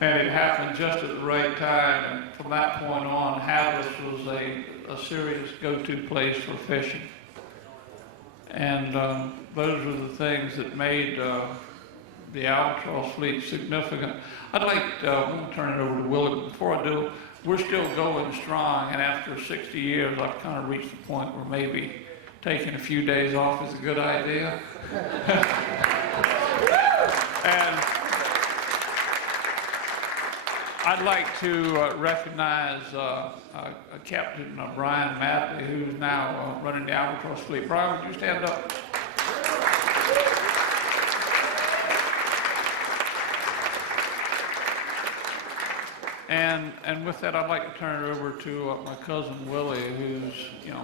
And it happened just at the right time. And from that point on, Hatteras was a serious go-to place for fishing. And those were the things that made the albatross fleet significant. I'd like to turn it over to Willie, but before I do, we're still going strong, and after 60 years, I've kind of reached the point where maybe taking a few days off is a good idea. And I'd like to recognize Captain Brian Matley, who's now running the albatross fleet. Brian, would you stand up? And with that, I'd like to turn it over to my cousin Willie, who's,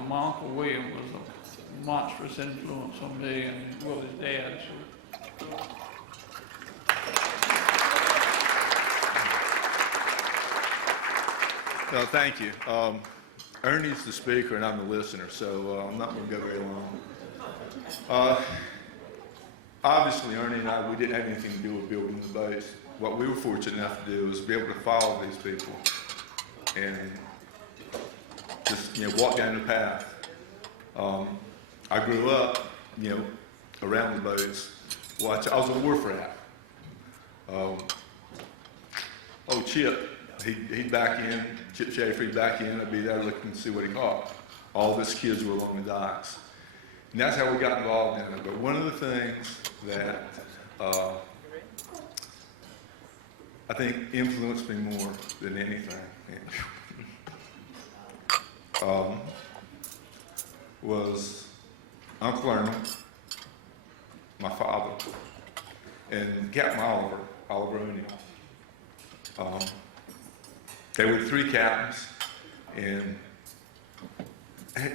my Uncle William was a monstrous influence on me and Willie's dad. No, thank you. Ernie's the speaker and I'm the listener, so I'm not going to go very long. Obviously, Ernie and I, we didn't have anything to do with building the base. What we were fortunate enough to do was be able to follow these people and just, walk down the path. I grew up, around the boats. I was a wharf rat. Chip, he'd back in, Chip Schaefer, he'd back in, I'd be there looking to see what he caught. All of his kids were along the docks. And that's how we got involved in it. But one of the things that I think influenced me more than anything was Uncle Ernie, my father, and Captain Oliver O'Neill. They were three captains, and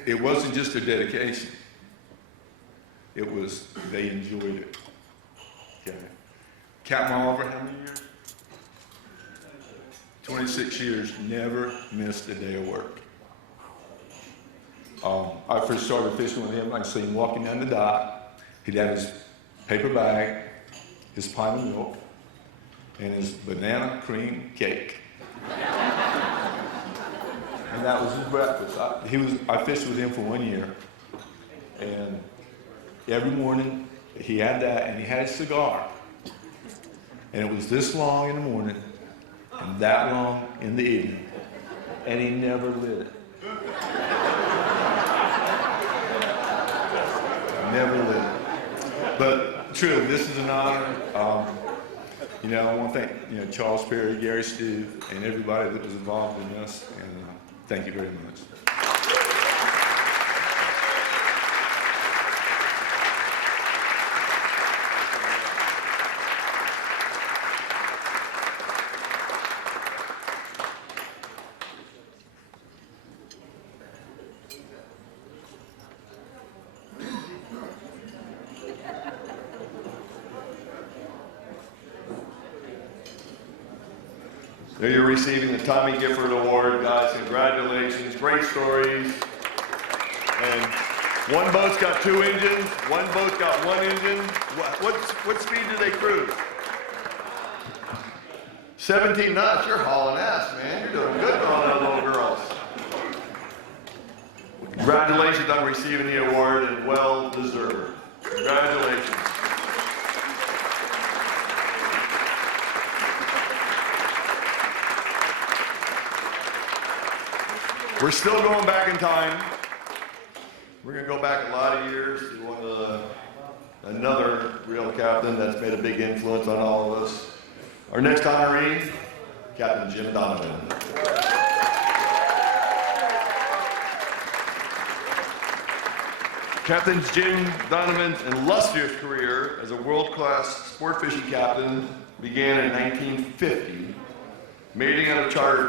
it wasn't just their dedication. It was, they enjoyed it. Okay. Captain Oliver, how many years? 26 years, never missed a day of work. I first started fishing with him. I see him walking down the dock. He'd have his paper bag, his pint of milk, and his banana cream cake. And that was his breakfast. I fished with him for 1 year, and every morning he had that, and he had a cigar, and it was this long in the morning, and that long in the evening, and he never lit it. Never lit it. But truly, this is an honor. I want to thank Charles Perry, Gary Stu, and everybody that was involved in this, and thank you very much. There you're receiving the Tommy Gifford Award, guys. Congratulations. Great stories. And one boat's got 2 engines, one boat's got 1 engine. What speed do they cruise? 17 knots. You're hauling ass, man. You're doing good on those little girls. Congratulations on receiving the award, and well deserved. Congratulations. We're still going back in time. We're going to go back a lot of years to another real captain that's made a big influence on all of us. Our next honoree, Captain Jim Donovan. Captain Jim Donovan's illustrious career as a world-class sport fishing captain began in 1950, mating on a charter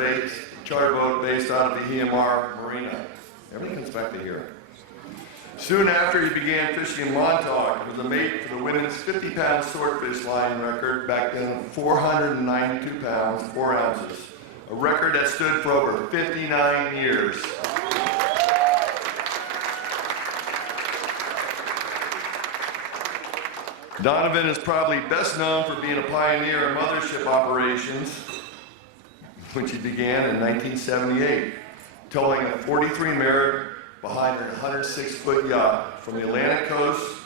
boat based out of the EMR Marina. Everything comes back to here. Soon after, he began fishing in Montauk. He was a mate for the women's 50-pound swordfish line record, back then 492 pounds, 4 ounces, a record that stood for over 59 years. Donovan is probably best known for being a pioneer in mothership operations, which he began in 1978, towing a 43-merit behind her 106-foot yacht from the Atlantic coast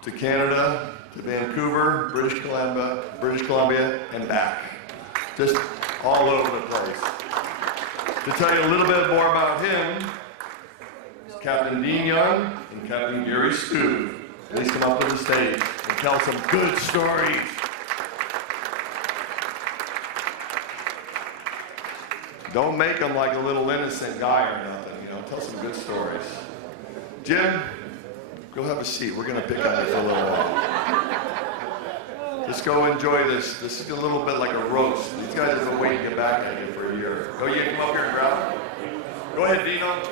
to Canada, to Vancouver, British Columbia, and back. Just all over the place. To tell you a little bit more about him, is Captain Dean Young and Captain Gary Speed. Please come up to the stage and tell some good stories. Don't make him like a little innocent guy or nothing, tell some good stories. Jim, go have a seat. We're gonna pick on you for a little while. Just go enjoy this. This is a little bit like a roast. These guys have been waiting to get back at you for a year. Go, you come up here and grab. Go ahead, Dino.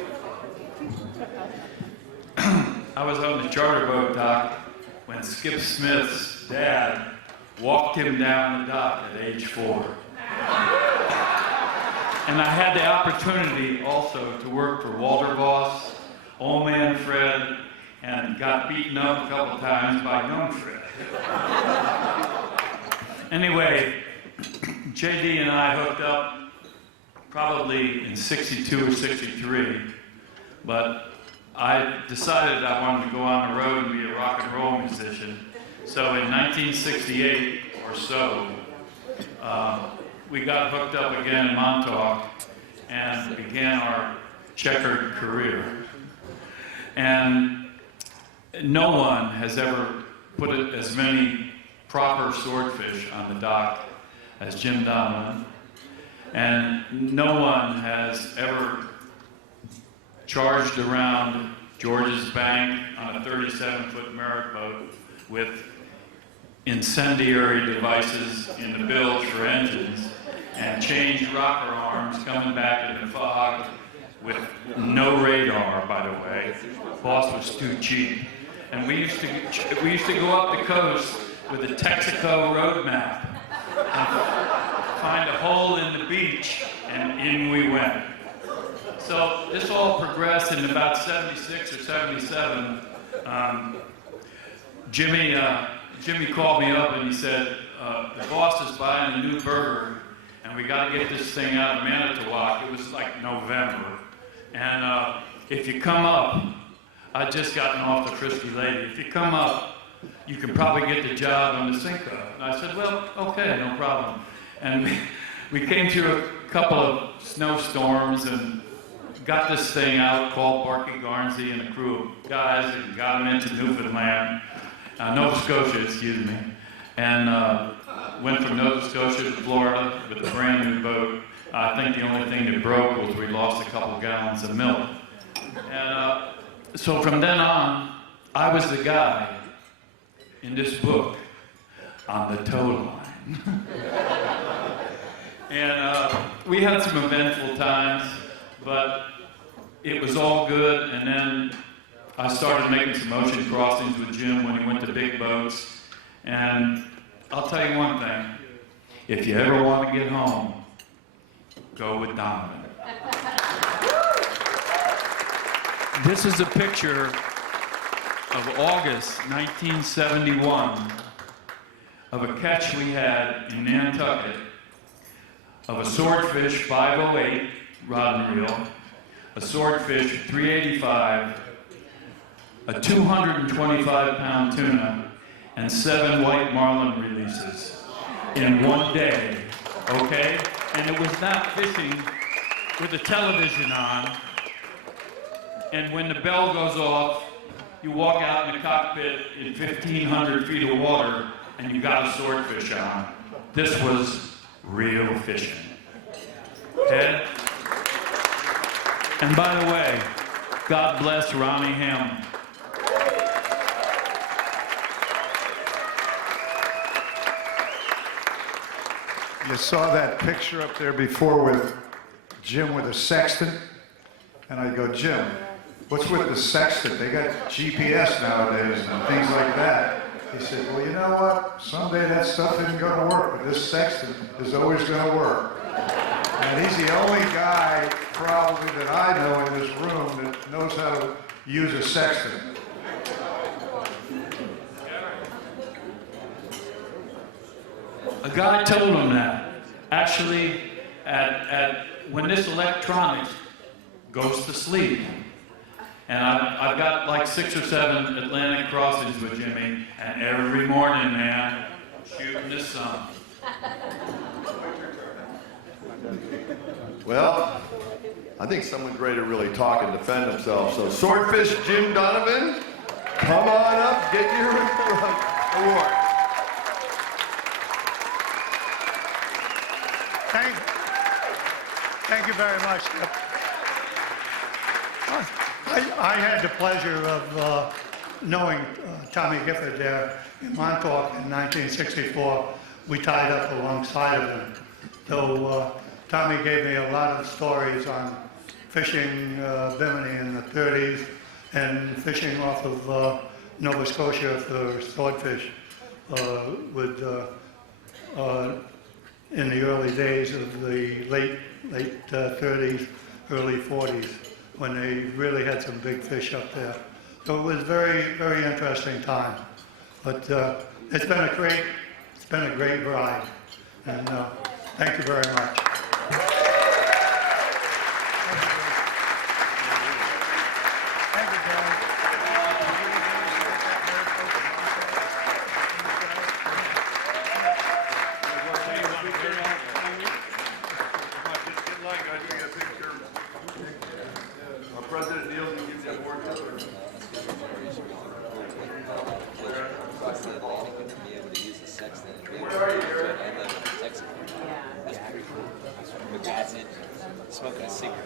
I was on the charter boat dock when Skip Smith's dad walked him down the dock at age 4. And I had the opportunity also to work for Walter Voss, Old Man Fred, and got beaten up a couple times by young Fred. Anyway, JD and I hooked up probably in 62 or 63, but I decided I wanted to go on the road and be a rock and roll musician. So in 1968 or so, we got hooked up again in Montauk and began our checkered career. And no one has ever put as many proper swordfish on the dock as Jim Donovan. And no one has ever charged around George's Bank on a 37-foot Merritt boat with incendiary devices in the bilge for engines and changed rocker arms coming back in the fog with no radar, by the way. Boss was too cheap. And we used to go up the coast with a Texaco road map and find a hole in the beach, and in we went. So this all progressed in about 76 or 77. Jimmy called me up and he said, the boss is buying a new burger and we got to get this thing out of Manitowoc. It was like November. And if you come up, I'd just gotten off the Frisky Lady. If you come up, you can probably get the job on the Cinco. And I said, well, okay, no problem. And we came through a couple of snowstorms and got this thing out called Barky Garnsey and a crew of guys and got them into Newfoundland, Nova Scotia, excuse me, and went from Nova Scotia to Florida with a brand new boat. I think the only thing that broke was we lost a couple gallons of milk. And so from then on, I was the guy in this book on the tow line. And we had some eventful times, but it was all good. And then I started making some ocean crossings with Jim when he went to big boats. And I'll tell you one thing, if you ever want to get home, go with Donovan. This is a picture of August 1971 of a catch we had in Nantucket of a swordfish 508 rod and reel, a swordfish 385, a 225-pound tuna, and 7 white marlin releases in one day, okay? And it was not fishing with the television on, and when the bell goes off, you walk out in the cockpit in 1,500 feet of water, and you got a swordfish on. This was real fishing. Okay? And by the way, God bless Ronnie Ham. You saw that picture up there before with Jim with a sextant, and I go, Jim, what's with the sextant? They got GPS nowadays and things like that. He said, well, you know what? Someday that stuff isn't going to work, but this sextant is always going to work. And he's the only guy probably that I know in this room that knows how to use a sextant. A guy told him that. Actually, when this electronics goes to sleep, and I've got like 6 or 7 Atlantic crossings with Jimmy, and every morning, man, shooting the sun. Well, I think someone's ready to really talk and defend themselves. So, Swordfish Jim Donovan, come on up, get your award. Thank you very much. I had the pleasure of knowing Tommy Gifford there in Montauk in 1964. We tied up alongside of him. So Tommy gave me a lot of stories on fishing Bimini in the 30s and fishing off of Nova Scotia for swordfish in the early days of the late 30s, early 40s, when they really had some big fish up there. So it was very, very interesting time. But it's been a great ride, and thank you very much. Thank you, Gavin. Smoking a cigarette.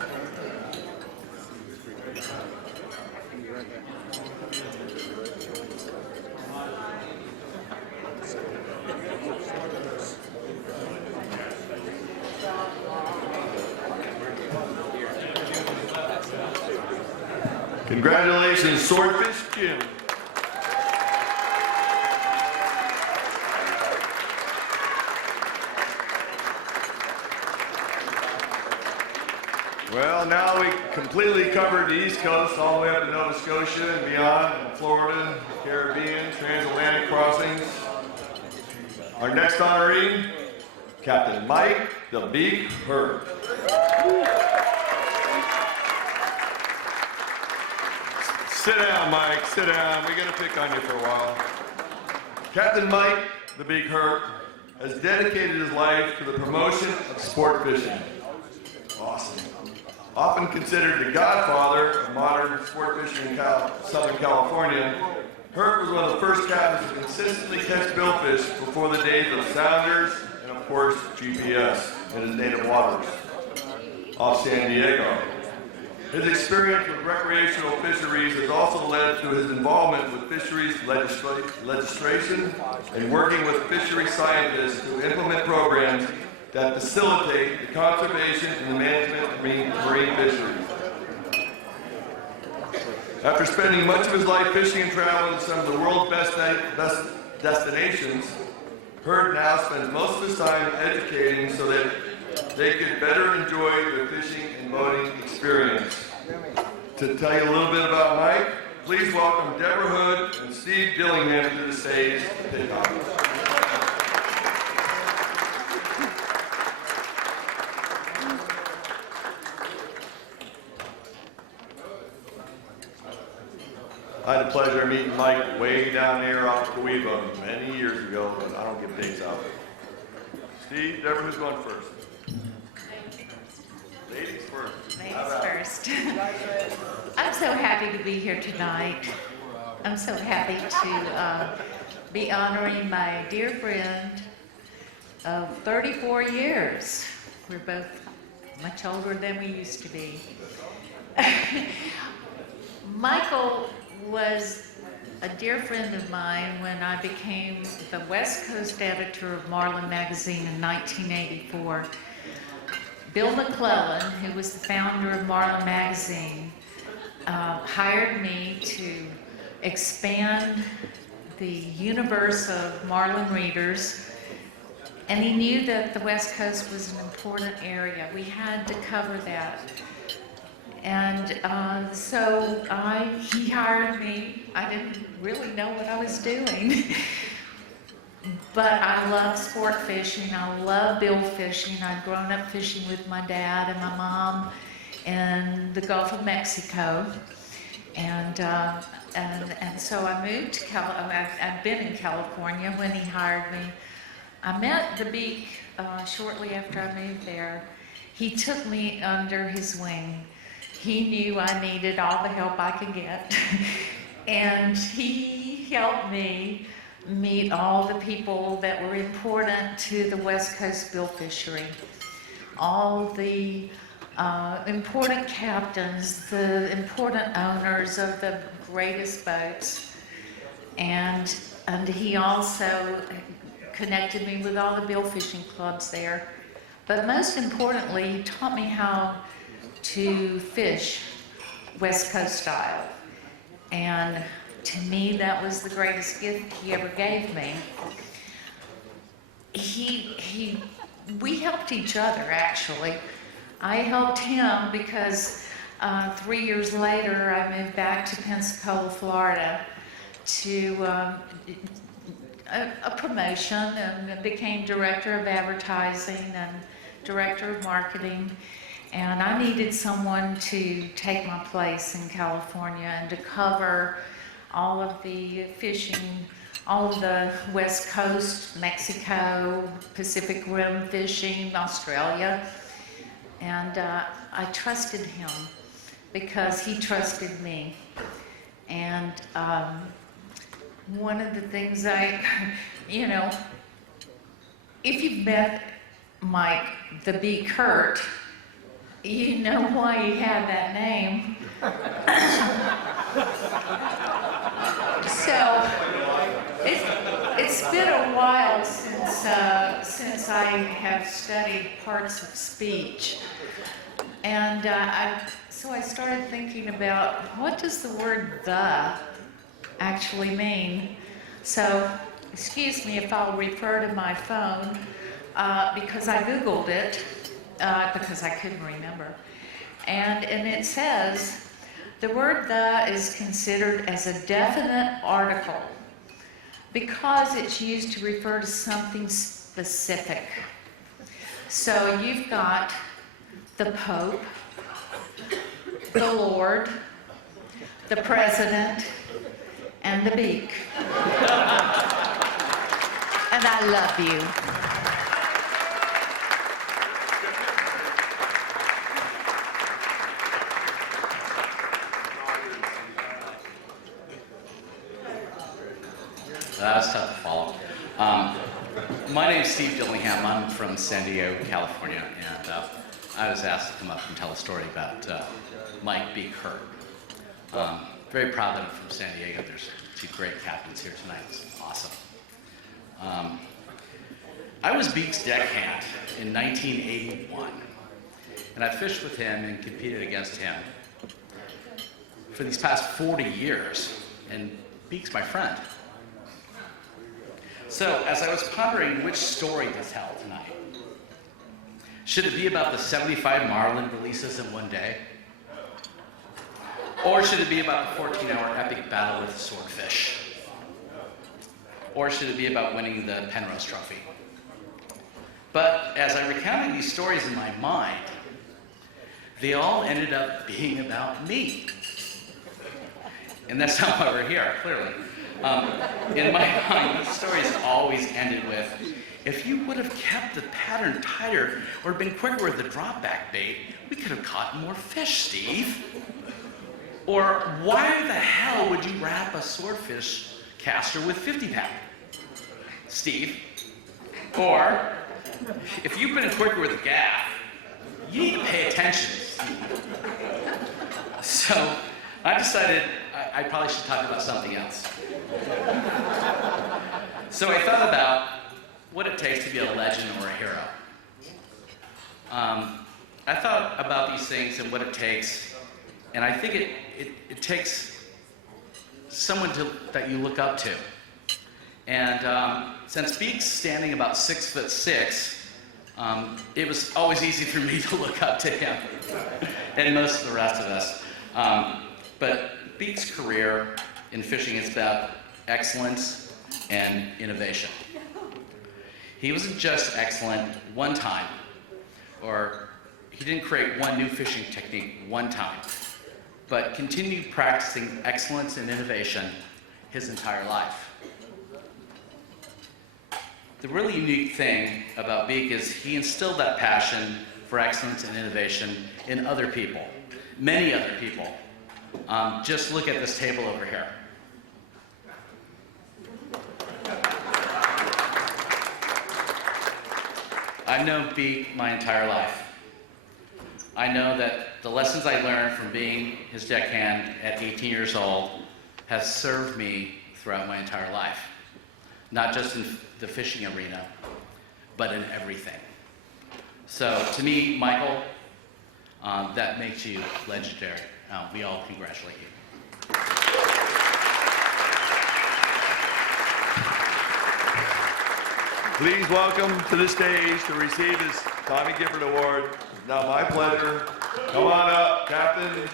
Congratulations, Swordfish Jim. Well, now we completely covered the East Coast, all the way up to Nova Scotia and beyond, and Florida, Caribbean, transatlantic crossings. Our next honoree, Captain Mike the Big Hurt. Sit down, Mike, sit down. We're going to pick on you for a while. Captain Mike the Big Hurt has dedicated his life to the promotion of sport fishing. Awesome. Often considered the godfather of modern sport fishing in Southern California, Hurt was one of the first captains to consistently catch billfish before the days of sounders and, of course, GPS in his native waters off San Diego. His experience with recreational fisheries has also led to his involvement with fisheries legislation and working with fishery scientists to implement programs that facilitate the conservation and the management of marine fisheries. After spending much of his life fishing and traveling to some of the world's best destinations, Hurd now spends most of his time educating so that they could better enjoy their fishing and boating experience. To tell you a little bit about Mike, please welcome Debra Hood and Steve Dillingham to the stage to take off. I had the pleasure of meeting Mike way down there off Cahuiba many years ago, but I don't give dates out. Steve, Debra, who's going first? Ladies first. Ladies first. I'm so happy to be here tonight. I'm so happy to be honoring my dear friend of 34 years. We're both much older than we used to be. Michael was a dear friend of mine when I became the West Coast editor of Marlin magazine in 1984. Bill McClellan, who was the founder of Marlin magazine, hired me to expand the universe of Marlin readers, and he knew that the West Coast was an important area. We had to cover that. And so he hired me. I didn't really know what I was doing. But I love sport fishing. I love bill fishing. I'd grown up fishing with my dad and my mom in the Gulf of Mexico. And so I moved to California. I've been in California when he hired me. I met the Beak shortly after I moved there. He took me under his wing. He knew I needed all the help I could get. And he helped me meet all the people that were important to the West Coast bill fishery. All the important captains, the important owners of the greatest boats. And he also connected me with all the bill fishing clubs there. But most importantly, he taught me how to fish West Coast style. And to me, that was the greatest gift he ever gave me. We helped each other, actually. I helped him because 3 years later, I moved back to Pensacola, Florida to a promotion and became director of advertising and director of marketing. And I needed someone to take my place in California and to cover all of the fishing, all of the West Coast, Mexico, Pacific Rim fishing, Australia. And I trusted him because he trusted me. And one of the things if you've met Mike the Beak Hurt, you know why he had that name. So it's been a while since I have studied parts of speech, and so I started thinking about what does the word "the" actually mean. So excuse me if I'll refer to my phone because I Googled it. Because I couldn't remember. And it says, the word "the" is considered as a definite article because it's used to refer to something specific. So you've got the Pope, the Lord, the President, and the Beak. And I love you. name's Steve Dillingham. I'm from San Diego, California, and I was asked to come up and tell a story about Mike B. Kerr. Very proud that I'm from San Diego. There's two great captains here tonight. It's awesome. I was Beak's deckhand in 1981, and I fished with him and competed against him for these past 40 years, and Beak's my friend. So, as I was pondering which story to tell tonight, should it be about the 75 Marlin releases in one day? Or should it be about the 14-hour epic battle with the swordfish? Or should it be about winning the Penrose Trophy? But as I recounted these stories in my mind, they all ended up being about me. And that's not why we're here, clearly. In my mind, these stories always ended with, if you would have kept the pattern tighter or been quicker with the drop back bait, we could have caught more fish, Steve. Or why the hell would you wrap a swordfish caster with 50 pound, Steve? Or if you've been quicker with the gaff, you need to pay attention, Steve. So I decided I probably should talk about something else. So I thought about what it takes to be a legend or a hero. I thought about these things and what it takes, and I think it takes someone that you look up to. And since Beak's standing about 6'6", it was always easy for me to look up to him, and most of the rest of us. But Beak's career in fishing is about excellence and innovation. He wasn't just excellent one time, or he didn't create one new fishing technique one time, but continued practicing excellence and innovation his entire life. The really unique thing about Beak is he instilled that passion for excellence and innovation in other people, many other people. Just look at this table over here. I've known Beak my entire life. I know that the lessons I learned from being his deckhand at 18 years old have served me throughout my entire life. Not just in the fishing arena, but in everything. So to me, Michael, that makes you legendary. We all congratulate you. Please welcome to the stage to receive his Tommy Gifford Award. Now my pleasure. Come on up, Captain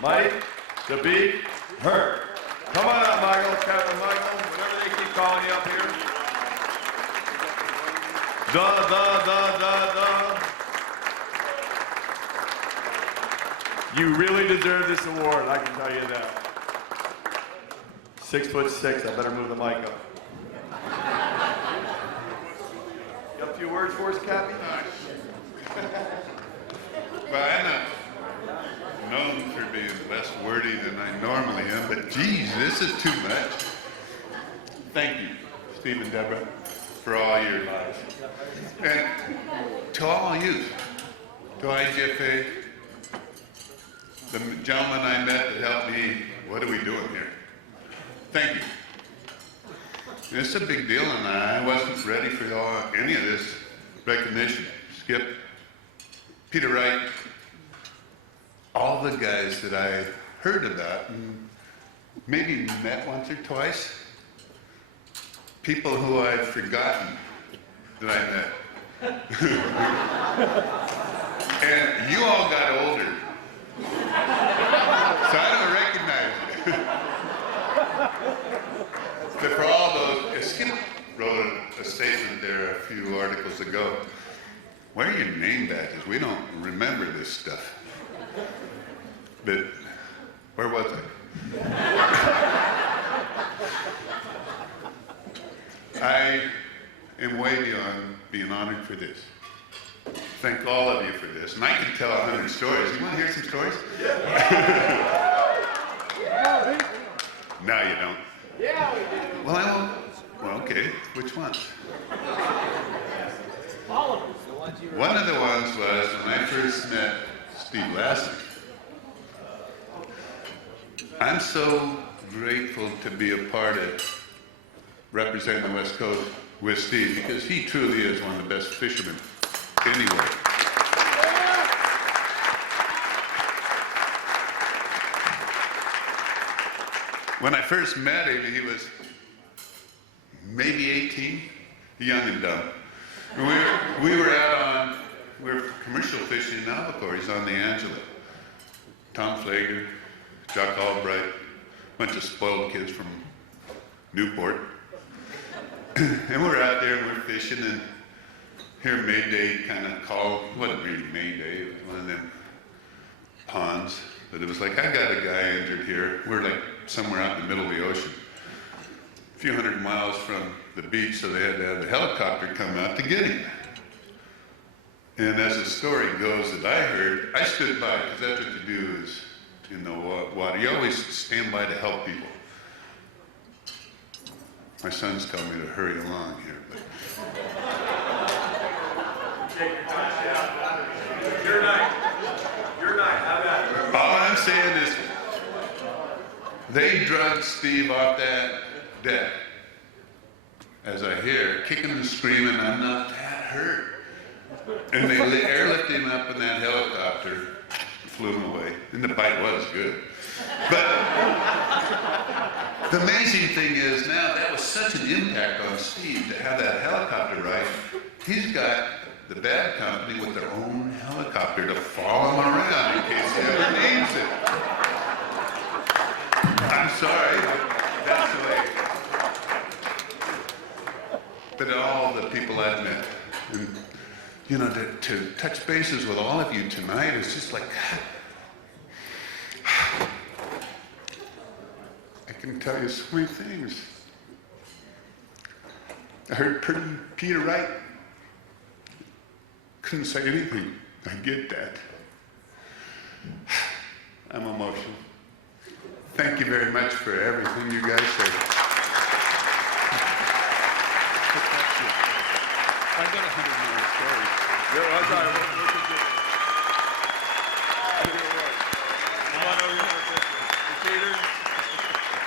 Mike the Beak Hurt. Come on up, Michael, Captain Michael, whatever they keep calling you up here. You really deserve this award, I can tell you that. 6'6", I better move the mic up. You got a few words for us, Cappy? Well, I'm not known for being less wordy than I normally am, but geez, this is too much. Thank you, Steve and Debra, for all your lives. And to all you, to IGFA, the gentleman I met that helped me, what are we doing here? Thank you. It's a big deal, and I wasn't ready for any of this recognition. Skip, Peter Wright, all the guys that I heard about and maybe met once or twice, people who I've forgotten that I met. And you all got older, so I don't recognize you. But for all those, Skip wrote a statement there a few articles ago. Where are your name badges? We don't remember this stuff. But where was I? I am way beyond being honored for this. Thank all of you for this. And I can tell 100 stories. You want to hear some stories? Yeah. No, you don't. Yeah, we do. Well, I won't. Well, Okay, which ones? One of the ones was when I first met Steve Lassen. I'm so grateful to be a part of representing the West Coast with Steve, because he truly is one of the best fishermen anywhere. When I first met him, he was maybe 18, young and dumb. We were commercial fishing in Albacores on the Angela. Tom Flager, Chuck Albright, bunch of spoiled kids from Newport. And we're out there and we're fishing, and here Mayday kind of called, it wasn't really Mayday, it was one of them ponds, but it was like, I got a guy injured here. We're like somewhere out in the middle of the ocean, a few hundred miles from the beach, so they had to have the helicopter come out to get him. And as the story goes that I heard, I stood by, because that's what you do is in the water. You always stand by to help people. My son's telling me to hurry along here, but. Your night. How about it? All I'm saying is, they dragged Steve off that deck. As I hear, kicking and screaming, I'm not that hurt. And they airlifted him up in that helicopter, flew him away. And the bite was good. But the amazing thing is now, that was such an impact on Steve to have that helicopter ride. He's got the bad company with their own helicopter to follow him around in case he ever needs it. I'm sorry, but that's the way. But all the people I've met, and you know, to touch bases with all of you tonight is just like, I can tell you so many things. I heard Peter Wright couldn't say anything. I get that. I'm emotional. Thank you very much for everything you guys say. I got 100 million stories.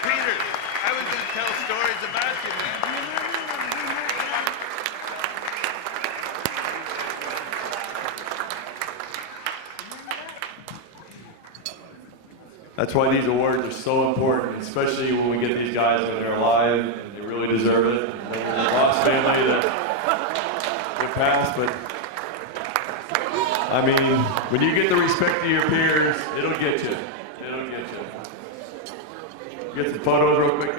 Peter, I was going to tell stories about you, man. That's why these awards are so important, especially when we get these guys when they're alive, and they really deserve it. And they lost family that passed, but I mean, when you get the respect of your peers, it'll get you. It'll get you. Get some photos real quick.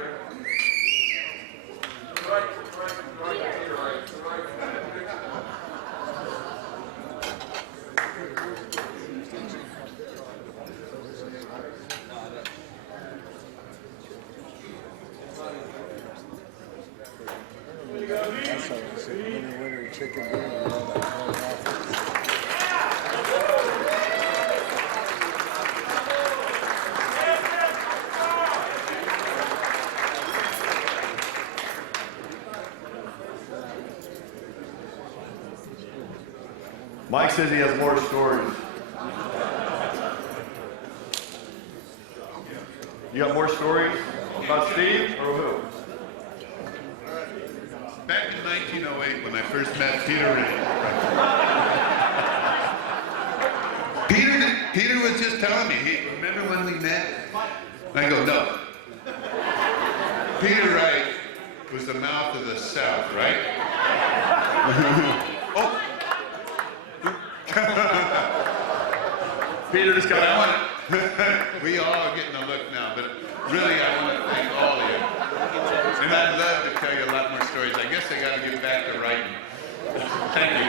Mike says he has more stories. You got more stories about Steve or who? Back in 1908, when I first met Peter Ray, Peter was just telling me, remember when we met? And I go, no. Peter Wright was the mouth of the South, right? Oh. Peter just got out. We all are getting a look now, but really I want to thank all of you. And I'd love to tell you a lot more stories. I guess I got to get back to writing. Thank you.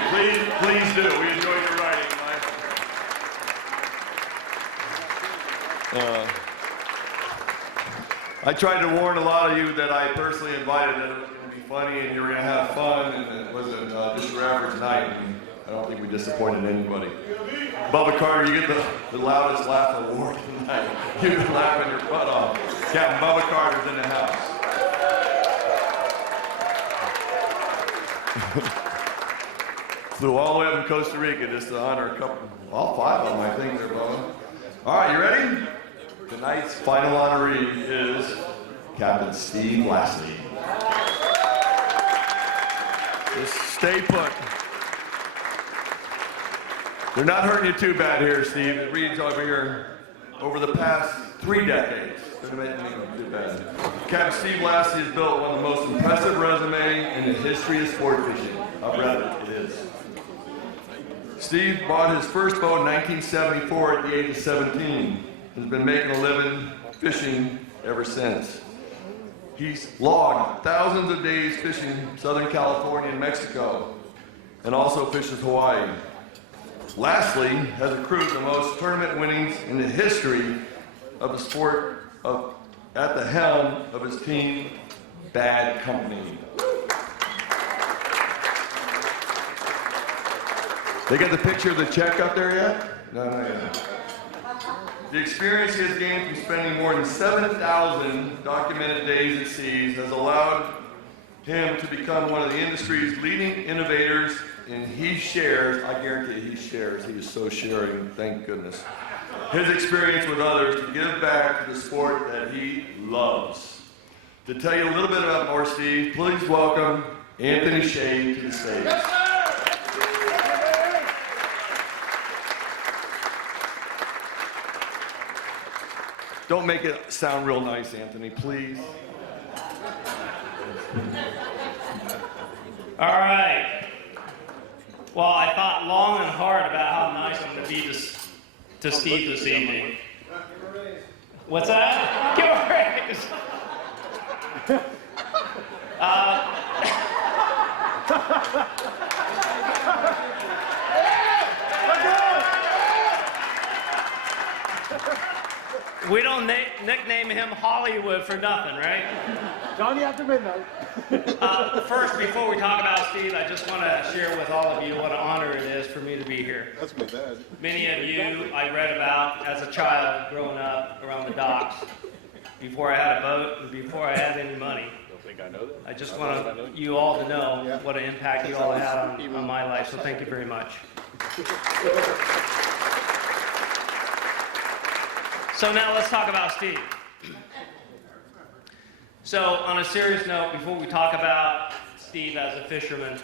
Please do. We enjoy your writing, Mike. I tried to warn a lot of you that I personally invited that it was going to be funny and you were going to have fun, and it wasn't just your average night. And I don't think we disappointed anybody. Bubba Carter, you get the loudest laugh award tonight. You've been laughing your butt off. Captain Bubba Carter's in the house. Flew all the way up from Costa Rica just to honor a couple, all 5 of them, I think, there, Bubba. All right, you ready? Tonight's final honoree is Captain Steve Lassie. Just stay put. They're not hurting you too bad here, Steve. It reads over here, over the past 3 decades. They're not making it too bad. Captain Steve Lassie has built one of the most impressive resumes in the history of sport fishing. I've read it, it is. Steve bought his first boat in 1974 at the age of 17. Has been making a living fishing ever since. He's logged thousands of days fishing Southern California and Mexico, and also fishes Hawaii. Lastly, has accrued the most tournament winnings in the history of the sport at the helm of his team, Bad Company. They got the picture of the check up there yet? No, not yet. The experience he has gained from spending more than 7,000 documented days at seas has allowed him to become one of the industry's leading innovators, and he shares, I guarantee he shares, he is so sharing, thank goodness, his experience with others to give back to the sport that he loves. To tell you a little bit about more Steve, please welcome Anthony Shea to the stage. Yes, sir! Don't make it sound real nice, Anthony, please. All right. Well, I thought long and hard about how nice I'm going to be to Steve this evening. What's that? Give a raise. We don't nickname him Hollywood for nothing, right? Johnny after midnight. First, before we talk about Steve, I just want to share with all of you what an honor it is for me to be here. That's my dad. Many of you I read about as a child growing up around the docks. Before I had a boat and before I had any money. Don't think I know that. I just want you all to know what an impact you all had on my life, so thank you very much. So now let's talk about Steve. So on a serious note, before we talk about Steve as a fisherman,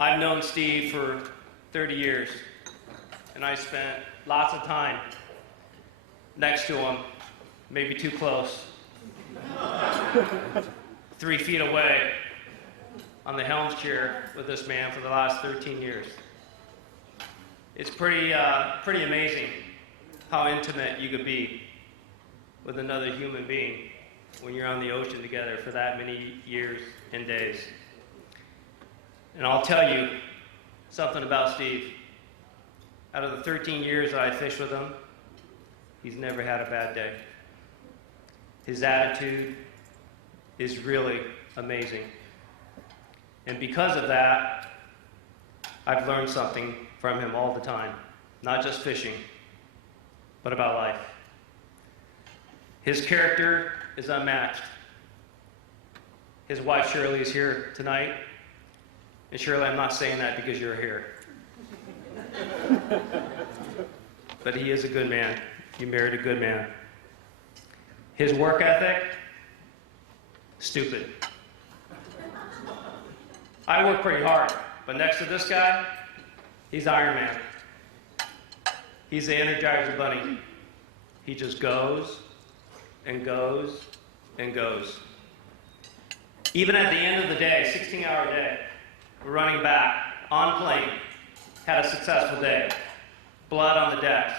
I've known Steve for 30 years, and I spent lots of time next to him, maybe too close, 3 feet away on the helm's chair with this man for the last 13 years. It's pretty amazing how intimate you could be with another human being when you're on the ocean together for that many years and days. And I'll tell you something about Steve. Out of the 13 years that I fished with him, he's never had a bad day. His attitude is really amazing. And because of that, I've learned something from him all the time, not just fishing, but about life. His character is unmatched. His wife Shirley is here tonight. And Shirley, I'm not saying that because you're here. But he is a good man. You married a good man. His work ethic, stupid. I work pretty hard, but next to this guy, he's Iron Man. He's the Energizer Bunny. He just goes and goes and goes. Even at the end of the day, 16-hour day, we're running back on plane, had a successful day, blood on the decks.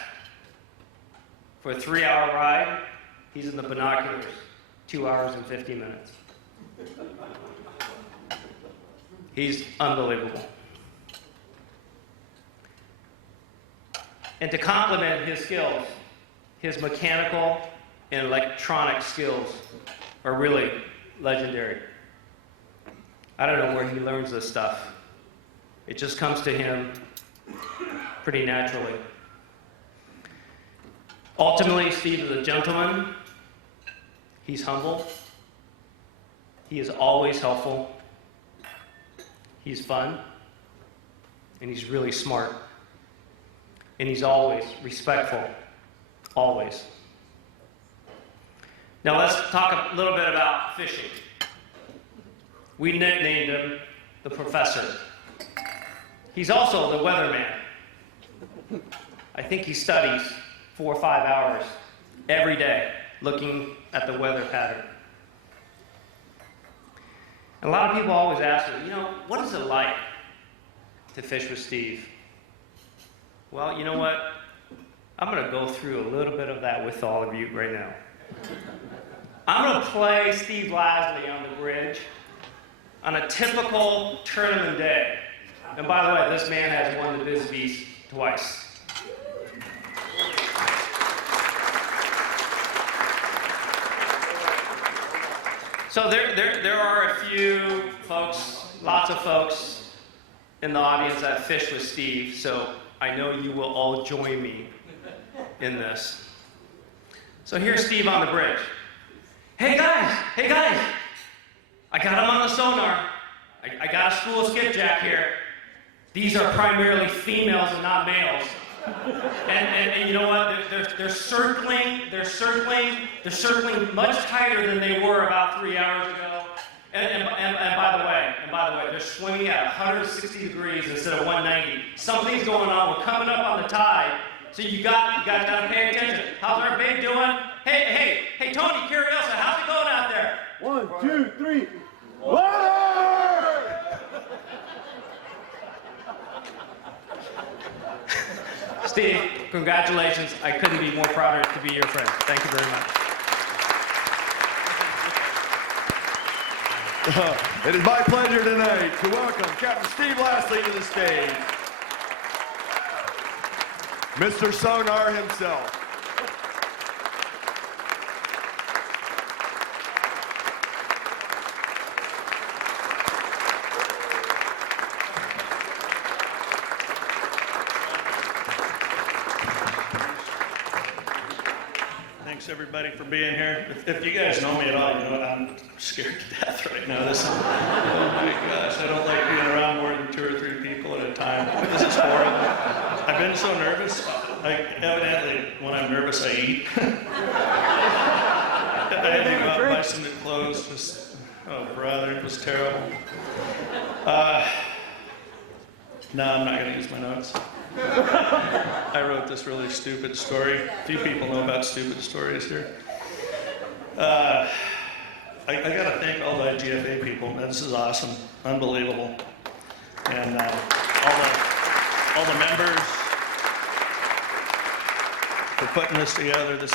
For a 3-hour ride, he's in the binoculars, 2 hours and 50 minutes. He's unbelievable. And to complement his skills, his mechanical and electronic skills are really legendary. I don't know where he learns this stuff. It just comes to him pretty naturally. Ultimately, Steve is a gentleman. He's humble. He is always helpful. He's fun, and he's really smart. And he's always respectful, always. Now let's talk a little bit about fishing. We nicknamed him the Professor. He's also the weatherman. I think he studies 4 or 5 hours every day looking at the weather pattern. And a lot of people always ask me, what is it like to fish with Steve? Well, you know what? I'm going to go through a little bit of that with all of you right now. I'm going to play Steve Lasley on the bridge on a typical tournament day. And by the way, this man has won the Biz Beast twice. So there are a few folks, lots of folks in the audience that fish with Steve, so I know you will all join me in this. So here's Steve on the bridge. Hey guys, I got him on the sonar. I got a school skipjack here. These are primarily females and not males. And you know what? They're circling much tighter than they were about 3 hours ago. And by the way, they're swimming at 160 degrees instead of 190. Something's going on. We're coming up on the tide. So you guys gotta pay attention. How's our babe doing? Hey, Tony Curiosa, how's it going out there? 1, 2, 3. Water! Steve, congratulations. I couldn't be more prouder to be your friend. Thank you very much. It is my pleasure tonight to welcome Captain Steve Lasley to the stage. Mr. Sonar himself. Thanks everybody for being here. If you guys know me at all, you know I'm scared to death right now. Oh my gosh, I don't like being around more than 2 or 3 people at a time. This is horrible. I've been so nervous. Evidently, when I'm nervous, I eat. I had to go out and buy some new clothes. Oh brother, it was terrible. No, I'm not going to use my notes. I wrote this really stupid story. A few people know about stupid stories here. I got to thank all the IGFA people. This is awesome, unbelievable, and all the members for putting this together. This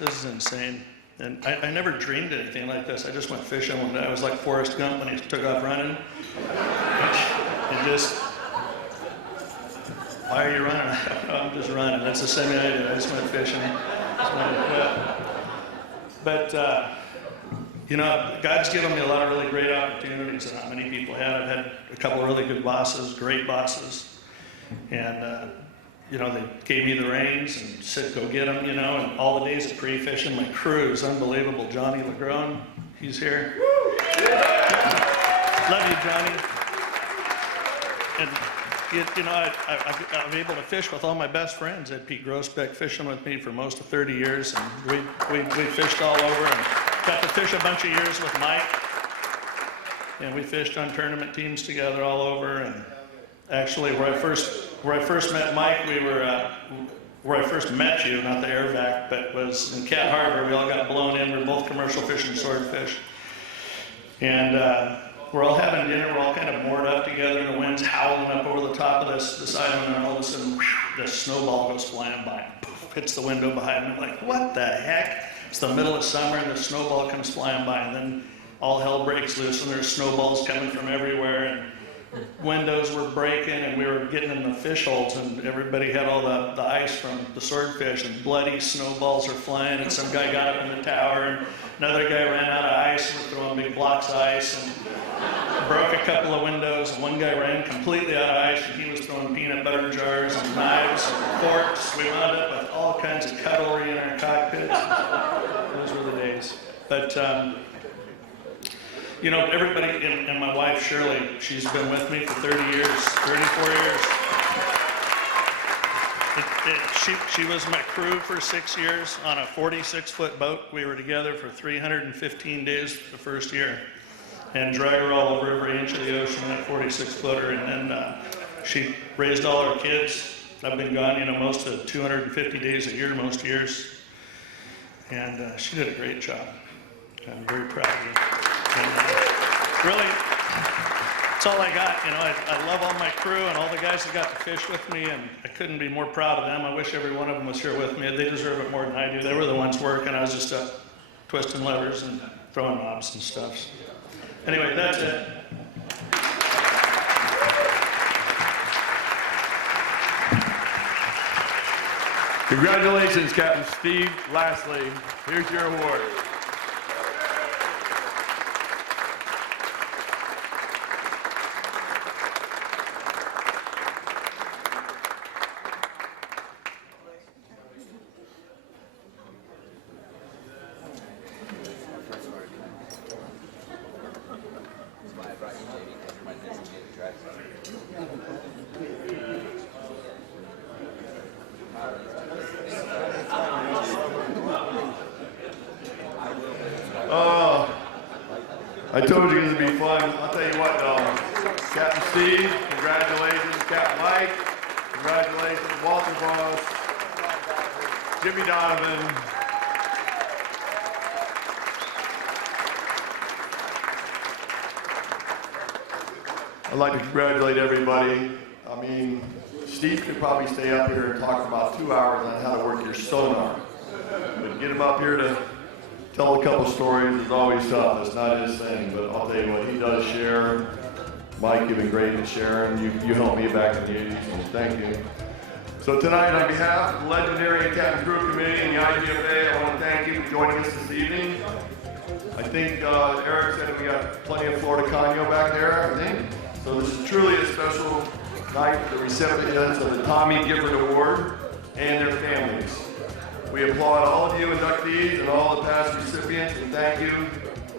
is insane. And I never dreamed anything like this. I just went fishing one day. I was like Forrest Gump when he took off running. And just, why are you running? I'm just running. That's the same idea. I just went fishing. But, you know, God's given me a lot of really great opportunities that not many people have. I've had a couple of really good bosses, great bosses. And, you know, they gave me the reins and said, go get them, you know, and all the days of pre-fishing, my crew is unbelievable. Johnny LeGrone, he's here. Love you, Johnny. And, you know, I'm able to fish with all my best friends. I had Pete Grossbeck fishing with me for most of 30 years, and we fished all over, and got to fish a bunch of years with Mike. And we fished on tournament teams together all over, and actually, where I first met Mike, we were, where I first met you, not the airvac, but was in Cat Harbor. We all got blown in. We're both commercial fishing swordfish. And we're all having dinner. We're all kind of moored up together, and the wind's howling up over the top of this island, and all of a sudden, whew, this snowball goes flying by. Poof, hits the window behind me. I'm like, what the heck? It's the middle of summer, and the snowball comes flying by, and then all hell breaks loose, and there's snowballs coming from everywhere, and windows were breaking, and we were getting in the fish holes, and everybody had all the ice from the swordfish, and bloody snowballs are flying, and some guy got up in the tower, and another guy ran out of ice, and we're throwing big blocks of ice, and broke a couple of windows, and one guy ran completely out of ice, and he was throwing peanut butter jars and knives and forks. We wound up with all kinds of cutlery in our cockpits. Those were the days. But you know, everybody, and my wife Shirley, she's been with me for 30 years, 34 years. She was my crew for 6 years on a 46-foot boat. We were together for 315 days the first year, and drag her all over every inch of the ocean in that 46-footer. And then she raised all our kids. I've been gone, you know, most of 250 days a year, most years. And she did a great job. I'm very proud of you. And, really, that's all I got. You know, I love all my crew and all the guys that got to fish with me, and I couldn't be more proud of them. I wish every one of them was here with me. They deserve it more than I do. They were the ones working. I was just twisting levers and throwing knobs and stuff. So, anyway, that's it. Congratulations, Captain Steve. Lastly, here's your award. I told you it was going to be fun. I'll tell you what, though. Captain Steve, congratulations. Captain Mike, congratulations. Walter Boss, Jimmy Donovan. I'd like to congratulate everybody. I mean, Steve could probably stay up here and talk for about 2 hours on how to work your sonar. But get him up here to tell a couple stories is always tough. It's not his thing, but I'll tell you what, he does share. Mike, you've been great at sharing. You helped me back in the 80s, so thank you. So tonight, on behalf of the legendary Captain Crew Committee and the IGFA, I want to thank you for joining us this evening. I think Eric said we got plenty of Florida Conyo back there, I think. So this is truly a special night for the recipients of the Tommy Gifford Award and their families. We applaud all of you inductees and all the past recipients, and thank you.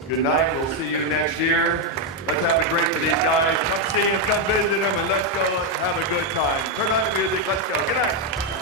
Good night. We'll see you next year. Let's have a drink for these guys. Come see them, come visit them, and let's go have a good time. Turn on the music. Let's go. Good night.